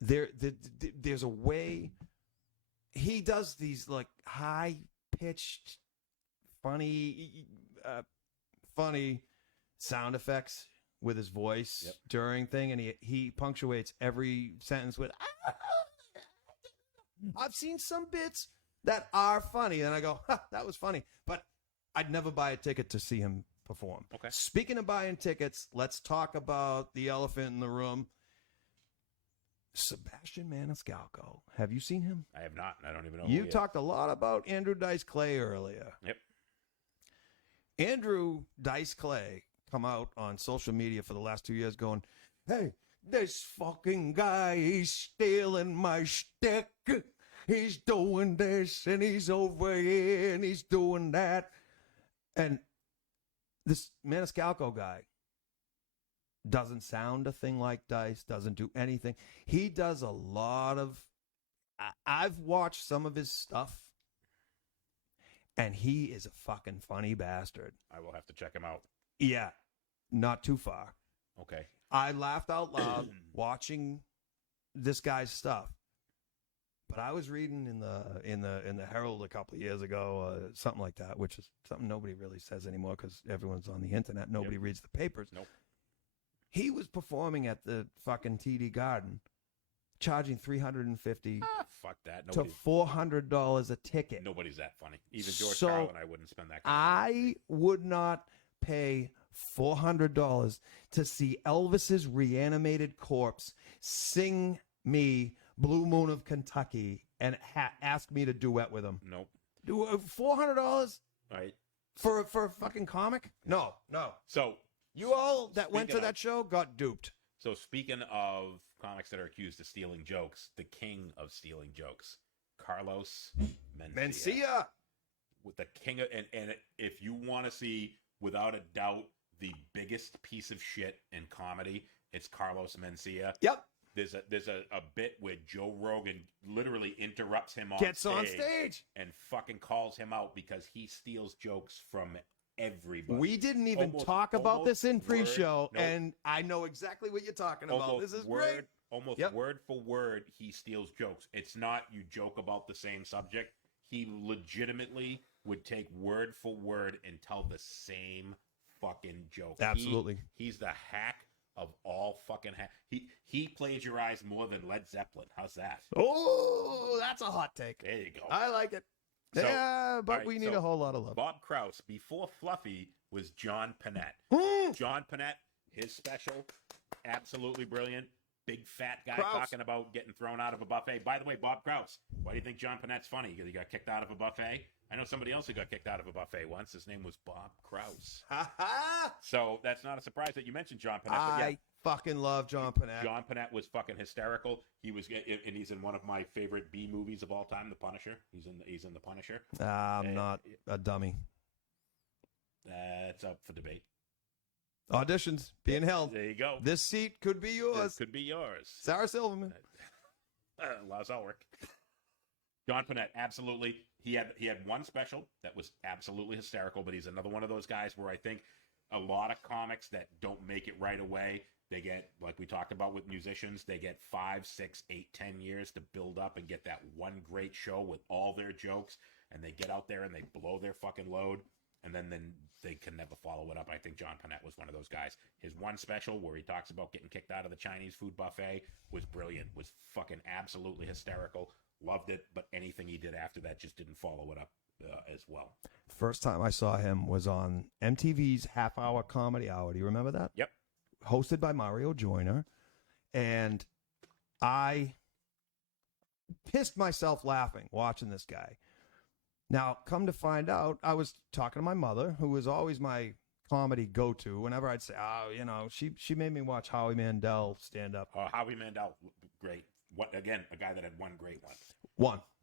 There's a way he does these like high pitched, funny sound effects with his voice Yep. during thing, and he punctuates every sentence with. I've seen some bits that are funny, and I go, that was funny, but I'd never buy a ticket to see him perform. Okay. Speaking of buying tickets, let's talk about the elephant in the room. Sebastian Maniscalco. Have you seen him? I have not. I don't even know. Who You he is. talked a lot about Andrew Dice Clay earlier. Yep. Andrew Dice Clay come out on social media for the last 2 years going, hey, this fucking guy, he's stealing my shtick. He's doing this and he's over here and he's doing that. And this Maniscalco guy doesn't sound a thing like Dice, doesn't do anything. He does a lot of, I've watched some of his stuff, and he is a fucking funny bastard. I will have to check him out. Yeah, not too far. Okay. I laughed out loud watching this guy's stuff. But I was reading in the Herald a couple of years ago, something like that, which is something nobody really says anymore because everyone's on the internet. Nobody reads the papers. Nope. He was performing at the fucking TD Garden, charging $350 Fuck that. to $400 a ticket. Nobody's that funny. Even George So, Carlin, I wouldn't spend that kind of I money. would not pay $400 to see Elvis's reanimated corpse sing me Blue Moon of Kentucky and ask me to duet with him. Nope. Do $400 All right. for a fucking comic? No. So You all that went to Speaking that of- show got duped. So speaking of comics that are accused of stealing jokes, the king of stealing jokes, Carlos Mencia. With the king of, and if you want to see, without a doubt, the biggest piece of shit in comedy, it's Carlos Mencia. Yep. There's a bit where Joe Rogan literally interrupts him Gets on stage. and fucking calls him out because he steals jokes from everybody. We didn't even Almost- talk about almost this in word- pre-show, nope. and I know exactly what you're talking about. Almost This is word, great. Almost Yep. word for word, he steals jokes. It's not you joke about the same subject. He legitimately would take word for word and tell the same fucking joke. Absolutely. He's the hack of all fucking hack. He plagiarized more than Led Zeppelin. How's that? Oh, that's a hot take. There you go. I like it. So, Yeah, but all right, we need so a whole lot of love. Bob Krause, before Fluffy, was John Panette. John Panette, his special, absolutely brilliant. Big fat guy Krause. talking about getting thrown out of a buffet. By the way, Bob Krause, why do you think John Panette's funny? Because he got kicked out of a buffet? I know somebody else who got kicked out of a buffet once. His name was Bob Krause. So that's not a surprise that you mentioned John Panette. But yeah, I fucking love John Panette. John Panette was fucking hysterical. He was, and he's in one of my favorite B movies of all time, The Punisher. He's in The Punisher. I'm not a dummy. That's up for debate. Auditions being held. There you go. This seat could be yours. This could be yours. Sarah Silverman. Allows all work. John Panette, absolutely. He had one special that was absolutely hysterical, but he's another one of those guys where I think a lot of comics that don't make it right away, they get, like we talked about with musicians, they get 5, 6, 8, 10 years to build up and get that one great show with all their jokes, and they get out there and they blow their fucking load, and then they can never follow it up. I think John Panette was one of those guys. His one special where he talks about getting kicked out of the Chinese food buffet was brilliant, was fucking absolutely hysterical. Loved it, but anything he did after that just didn't follow it up as well. First time I saw him was on MTV's Half Hour Comedy Hour. Do you remember that? Yep. Hosted by Mario Joyner. And I pissed myself laughing watching this guy. Now, come to find out, I was talking to my mother, who was always my comedy go-to. Whenever I'd say, she made me watch Howie Mandel stand up. Howie Mandel, great. What again? A guy that had one great one.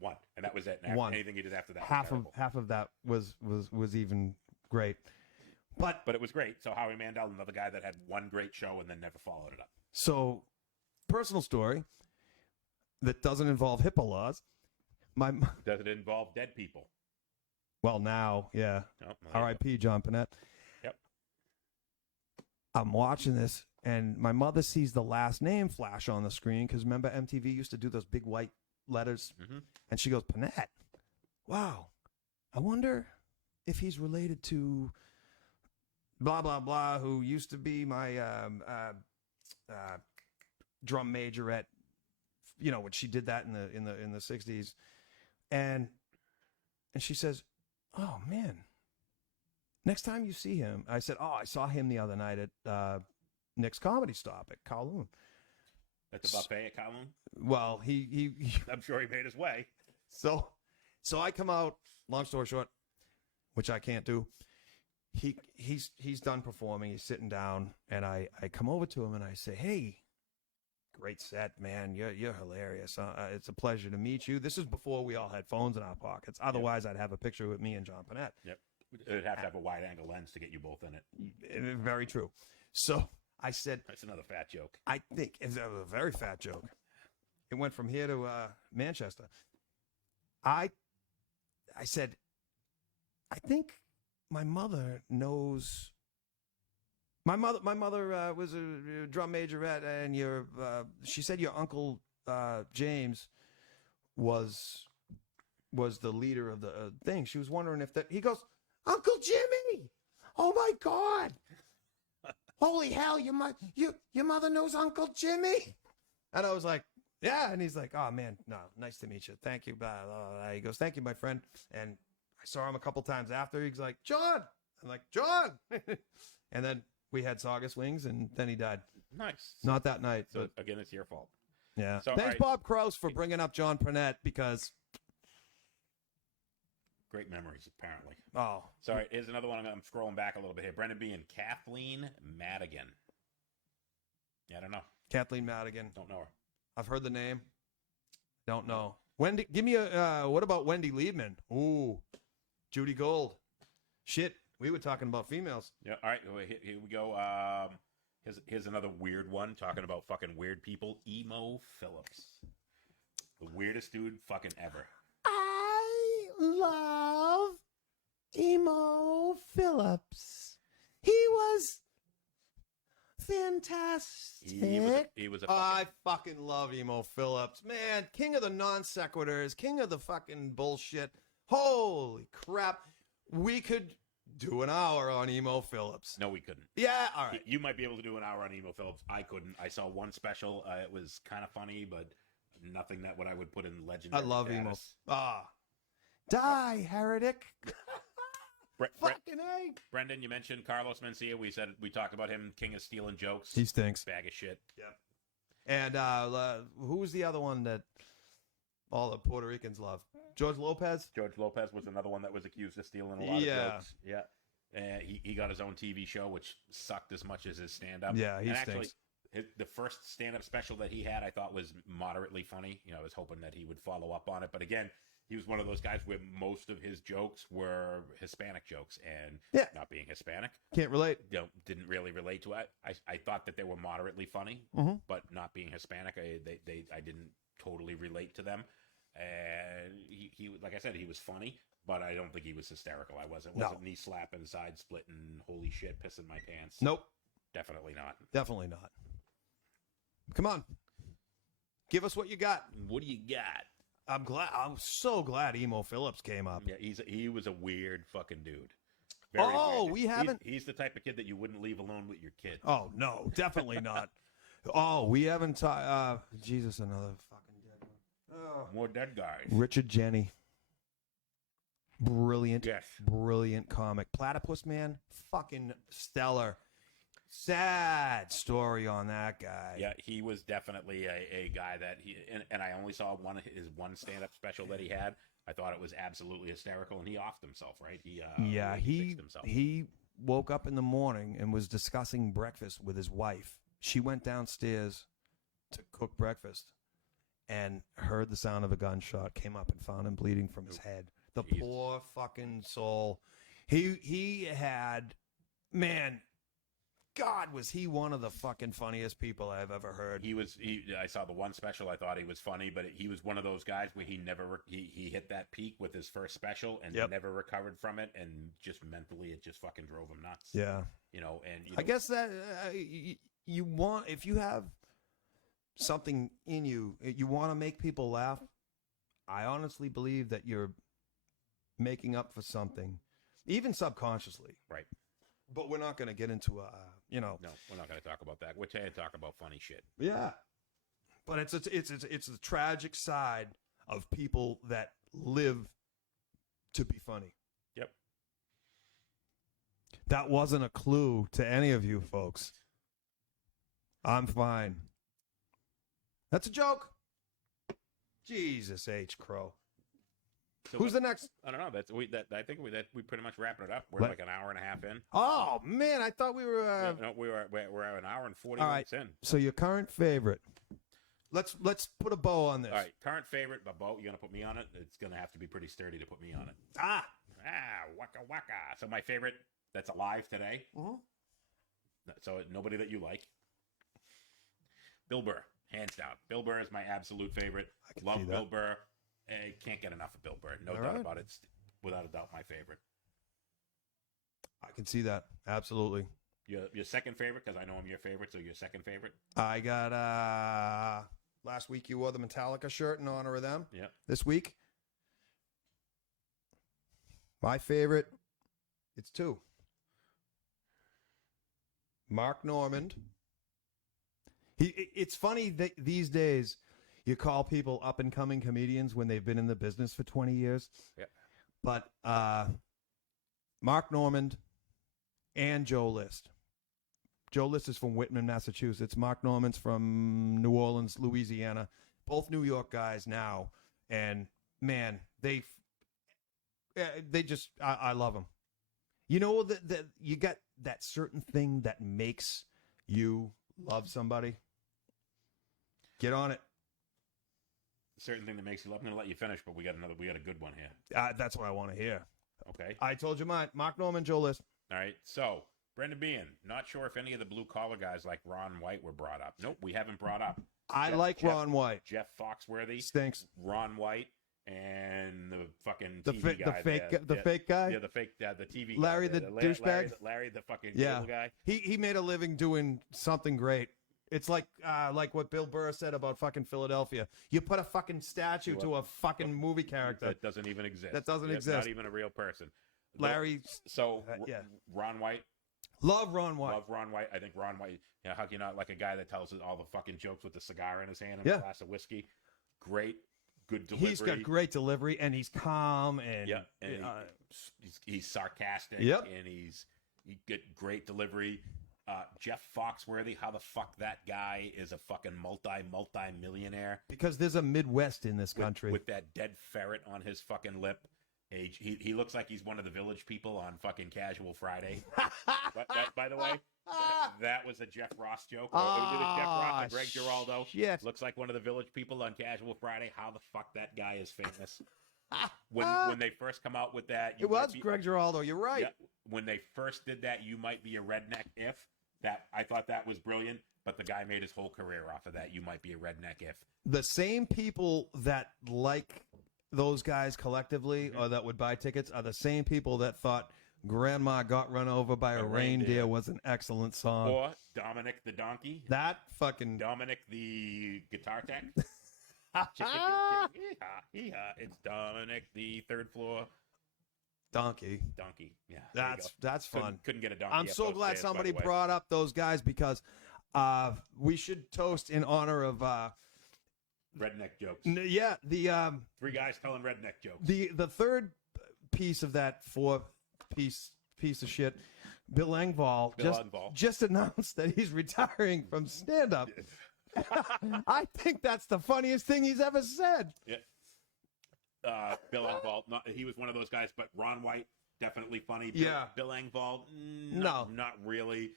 One, and that was it. And One. Anything he did after that, was Half terrible. of that was even great. But But it was great. So Howie Mandel, another guy that had one great show and then never followed it up. so, personal story that doesn't involve HIPAA laws. Does it involve dead people? Well, now, yeah. No. R.I.P. John Panette. Yep. I'm watching this, and my mother sees the last name flash on the screen because remember MTV used to do those big white letters, Mhm. and she goes, "Panette, wow, I wonder if he's related to blah blah blah, who used to be my drum major at, when she did that in the '60s," and she says, "Oh man, Next time you see him, I said, oh, I saw him the other night at Nick's Comedy Stop at Kowloon. At the buffet at Kowloon? Well, he I'm sure he made his way. so I come out, long story short, which I can't do. He's done performing, he's sitting down, and I come over to him and I say, hey, great set, man. You're hilarious. It's a pleasure to meet you. This is before we all had phones in our pockets. Otherwise, I'd have a picture with me and John Panette. Yep. It'd have to have a wide angle lens to get you both in it. Very true. So I said, That's another fat joke. I think it's a very fat joke. It went from here to Manchester. I said, I think my mother knows. My mother was a drum majorette, and she said your uncle James was the leader of the thing. She was wondering if that. He goes, Uncle Jimmy! Oh my God! Holy hell! Your mother knows Uncle Jimmy? And I was like, yeah. And he's like, oh man, no, nice to meet you. Thank you. Blah, blah, blah. He goes, thank you, my friend. And I saw him a couple times after. He's like, John. I'm like, John. And then we had Saugus wings, and then he died. Nice. Not that night. So, But again, it's your fault. yeah. So, Thanks, all right. Bob Krause, for bringing up John Purnett because, Great memories, apparently. oh, Sorry, here's another one. I'm scrolling back a little bit here. Brendan B. and Kathleen Madigan. Yeah, I don't know. Kathleen Madigan. Don't know her. I've heard the name. Don't know. Wendy, give me what about Wendy Liebman? Ooh, Judy Gold. Shit, we were talking about females. Yeah. All right. Here we go. Here's another weird one. Talking about fucking weird people. Emo Phillips. The weirdest dude fucking ever. I love Emo Phillips. He was fantastic. He was a I fucking, fucking love Emo Phillips. Man, king of the non sequiturs, king of the fucking bullshit. Holy crap. We could do an hour on Emo Phillips. no, we couldn't. Yeah, all right. You might be able to do an hour on Emo Phillips. I couldn't. I saw one special. It was kind of funny, but nothing that what I would put in I legendary love Emo. status. Die, heretic. Fucking A. Brendan, you mentioned Carlos Mencia. We talked about him, king of stealing jokes. He stinks. Bag of shit. And who was the other one that all the Puerto Ricans love? George Lopez? George Lopez was another one that was accused of stealing a lot of jokes. Yeah. He got his own TV show, which sucked as much as his stand-up. Yeah, he and stinks. Actually, the first stand-up special that he had, I thought was moderately funny. You know, I was hoping that he would follow up on it. But again, he was one of those guys where most of his jokes were Hispanic jokes, and Yeah. not being Hispanic, Can't relate. didn't really relate to it. I thought that they were moderately funny, Mhm. but not being Hispanic, I didn't totally relate to them. And he like I said, he was funny, but I don't think he was hysterical. I wasn't knee slapping, side splitting, holy shit, pissing my pants. Nope. Definitely not. Definitely not. Come on. Give us what you got. What do you got? I'm so glad Emo Phillips came up. Yeah, he was a weird fucking dude. Oh, weird. we haven't- He's the type of kid that you wouldn't leave alone with your kid. Oh, no, definitely not. Oh, we haven't Jesus, another fucking dead one. Oh. More dead guys. Richard Jenny. Brilliant. Yes. Brilliant comic. Platypus Man, fucking stellar. Sad story on that guy. Yeah, he was definitely a guy that and I only saw his one stand-up special that he had. I thought it was absolutely hysterical, and he offed himself, right? He fixed himself. He woke up in the morning and was discussing breakfast with his wife. She went downstairs to cook breakfast and heard the sound of a gunshot, came up and found him bleeding from his head. The Jesus. poor fucking soul. He had, man, God, was he one of the fucking funniest people I've ever heard. I saw the one special. I thought he was funny, but he was one of those guys where he hit that peak with his first special and Yep. never recovered from it, and just mentally it just fucking drove him nuts. Yeah. You know, and I guess that you want, if you have something in you, you want to make people laugh. I honestly believe that you're making up for something, even subconsciously. Right. But we're not going to get into No, we're not going to talk about that. We're going to talk about funny shit. Yeah. But it's the tragic side of people that live to be funny. Yep. That wasn't a clue to any of you folks. I'm fine. That's a joke. Jesus H. Crow. So Who's the next? I don't know. I think we pretty much wrapping it up. We're What? like an hour and a half in. Oh, man, I thought we were... No, we're an hour and 40 all minutes in. So your current favorite. Let's put a bow on this. All right, current favorite, but Bo, you're gonna put me on it. It's gonna have to be pretty sturdy to put me on it. Waka waka. So my favorite that's alive today. So nobody that you like. Bill Burr, hands down. Bill Burr is my absolute favorite. I can Love see that. Bill Burr. Can't get enough of Bill Burr. No All doubt right. about it. It's without a doubt my favorite. I can see that. Absolutely. Your second favorite, because I know I'm your favorite. So your second favorite. I got last week you wore the Metallica shirt in honor of them. Yep. This week, my favorite, it's two. Mark Normand. It's funny that these days you call people up and coming comedians when they've been in the business for 20 years. Yep. But Mark Normand and Joe List. Joe List is from Whitman, Massachusetts. Mark Normand's from New Orleans, Louisiana. Both New York guys now. And, man, they just, I love them. You know, that you got that certain thing that makes you love somebody? Get on it. Certain thing that makes you love. I'm gonna let you finish, but we got a good one here. That's what I want to hear. Okay. I told you mine. Mark Normand, Joe List. All right. So Brendan Behan, not sure if any of the blue collar guys like Ron White were brought up. Nope, we haven't brought up. I like Ron White. Jeff Foxworthy, Stinks. Ron White, and the fucking The TV guy. fake guy. Yeah, the TV Larry guy. the douchebag? Larry the fucking Yeah. cable guy. He made a living doing something great. It's like what Bill Burr said about fucking Philadelphia. You put a fucking statue to a fucking movie character. That doesn't even exist. That doesn't Yeah, exist. Not even a real person. Larry. So yeah. Ron White. Love Ron White. Love Ron White. I think Ron White, how can you not like a guy that tells all the fucking jokes with the cigar in his hand and Yeah. a glass of whiskey? Great, good delivery. He's got great delivery, and he's calm, and Yeah, and he's sarcastic. Yep. And he get great delivery. Jeff Foxworthy, how the fuck that guy is a fucking multi-millionaire because there's a Midwest in this country. with that dead ferret on his fucking lip. He looks like he's one of the Village People on fucking Casual Friday. But by the way, that was a Jeff Ross joke. It was Jeff Ross and Greg Giraldo. Shit. Looks like one of the Village People on Casual Friday. How the fuck that guy is famous? When they first come out with that, It was Greg Giraldo. You're right. Yeah, when they first did that, you might be a redneck if that. I thought that was brilliant, but the guy made his whole career off of that. You might be a redneck if. The same people that like those guys collectively or that would buy tickets are the same people that thought Grandma Got Run Over by a Reindeer was an excellent song. Or Dominic the Donkey. That fucking Dominic the Guitar Tech. It's Dominic the third floor donkey. donkey. Yeah, there you go. That's fun. Couldn't get a donkey. I'm up so those glad stairs, by somebody the way. brought up those guys because we should toast in honor of redneck jokes. the Three guys telling redneck jokes. the third piece of that piece of shit. Bill Engvall just announced that he's retiring from stand up. I think that's the funniest thing he's ever said. Yeah. Bill Engvall, he was one of those guys, but Ron White, definitely funny. Bill Engvall, No. not really.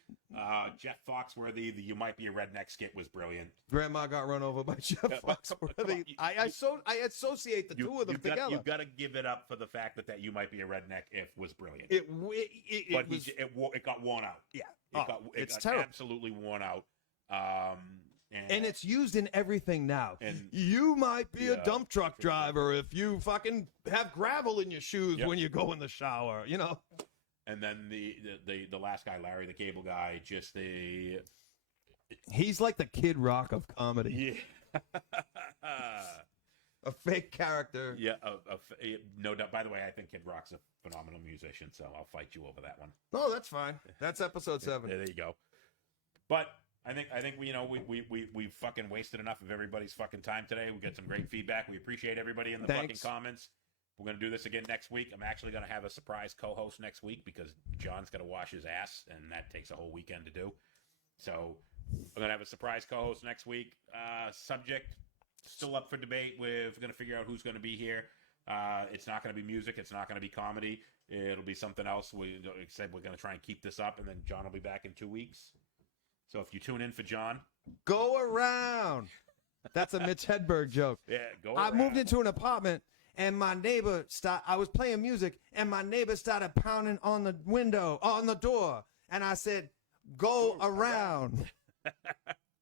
Jeff Foxworthy, the You Might Be a Redneck skit was brilliant. Grandma Got Run Over by Jeff Foxworthy. I associate the two of them together. You've got to give it up for the fact that You Might Be a Redneck if was brilliant. It got worn out. Yeah. It got terrible. absolutely worn out. And it's used in everything now. And- you might be a Yeah, dump truck for sure. driver if you fucking have gravel in your shoes Yep. when you go in the shower, you know. And then the last guy, Larry the Cable Guy, just He's like the Kid Rock of comedy. yeah. A fake character. Yeah, no doubt. By the way, I think Kid Rock's a phenomenal musician, so I'll fight you over that one. No, that's fine. That's episode 7. There you go. But I think we fucking wasted enough of everybody's fucking time today. We got some great feedback. We appreciate everybody in the Thanks. fucking comments. We're going to do this again next week. I'm actually going to have a surprise co-host next week because John's got to wash his ass, and that takes a whole weekend to do. So we're going to have a surprise co-host next week. Subject still up for debate. We're going to figure out who's going to be here. It's not going to be music. It's not going to be comedy. It'll be something else. We said we're going to try and keep this up, and then John will be back in 2 weeks. So if you tune in for John, Go around. That's a Mitch Hedberg joke. yeah, go. I moved around. into an apartment, and my neighbor I was playing music, and my neighbor started pounding on the door, and I said, "Go around."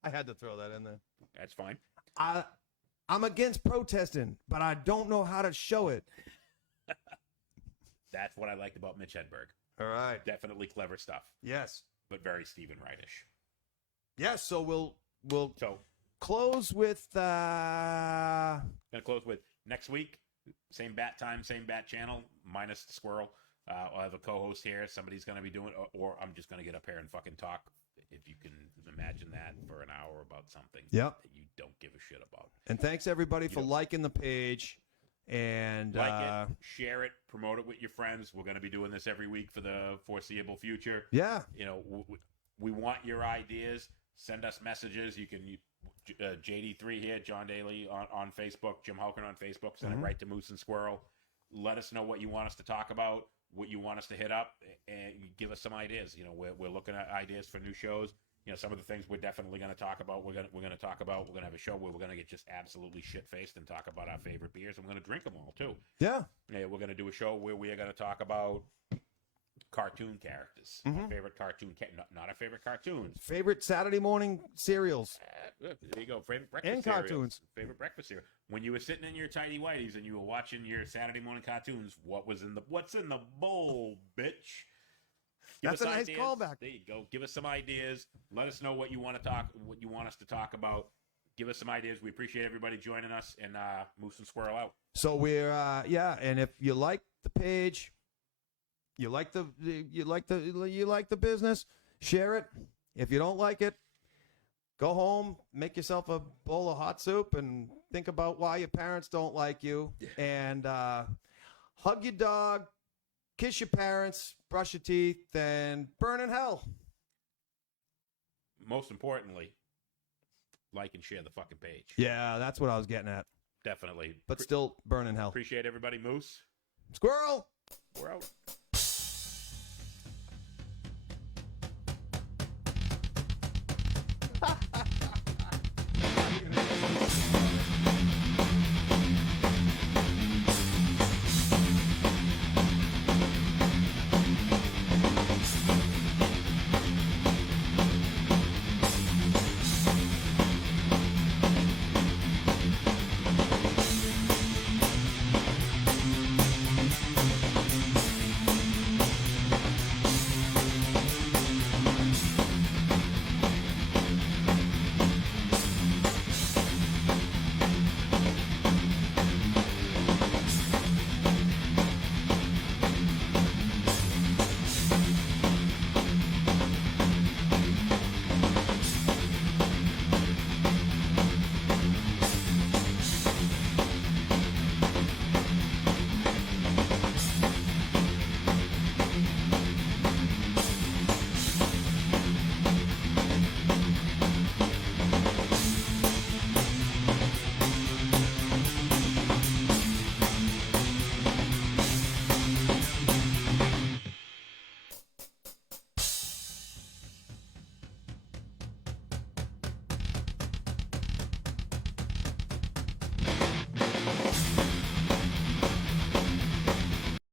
I had to throw that in there. That's fine. I'm against protesting, but I don't know how to show it. That's what I liked about Mitch Hedberg. All right. Definitely clever stuff, Yes. but very Stephen Wright-ish. Yes. So we'll So close with. gonna close with next week. Same bat time, same bat channel, minus the squirrel. I'll have a co-host here. Somebody's gonna be doing, or I'm just gonna get up here and fucking talk. If you can imagine that for an hour about something Yep. that you don't give a shit about. And thanks everybody for know. liking the page. And Like it, share it, promote it with your friends. We're going to be doing this every week for the foreseeable future. yeah, You know, we want your ideas. Send us messages. You can JD3 here, John Daly on Facebook, Jim Halkern on Facebook. Send it right to Moose and Squirrel. Let us know what you want us to talk about, what you want us to hit up, and give us some ideas. You know, we're looking at ideas for new shows. You know, some of the things we're definitely going to talk about. We're going to talk about. We're going to have a show where we're going to get just absolutely shit faced and talk about our favorite beers. And we're going to drink them all too. yeah. Yeah, we're going to do a show where we are going to talk about cartoon characters. Our favorite cartoon, not our favorite cartoons. Favorite Saturday morning cereals. There you go. Favorite breakfast And cereals. cartoons. Favorite breakfast cereal. When you were sitting in your tidy whities and you were watching your Saturday morning cartoons, what's in the bowl, bitch? Give That's us a nice ideas. callback. There you go. Give us some ideas. Let us know what you want us to talk about. Give us some ideas. We appreciate everybody joining us, and Moose and Squirrel out. So we're and if you like the page, you like the business, share it. If you don't like it, go home, make yourself a bowl of hot soup, and think about why your parents don't like you. And hug your dog, kiss your parents, brush your teeth, and burn in hell. Most importantly, like and share the fucking page. Yeah, that's what I was getting at. Definitely. But still burn in hell. Appreciate everybody. Moose, Squirrel! we're out.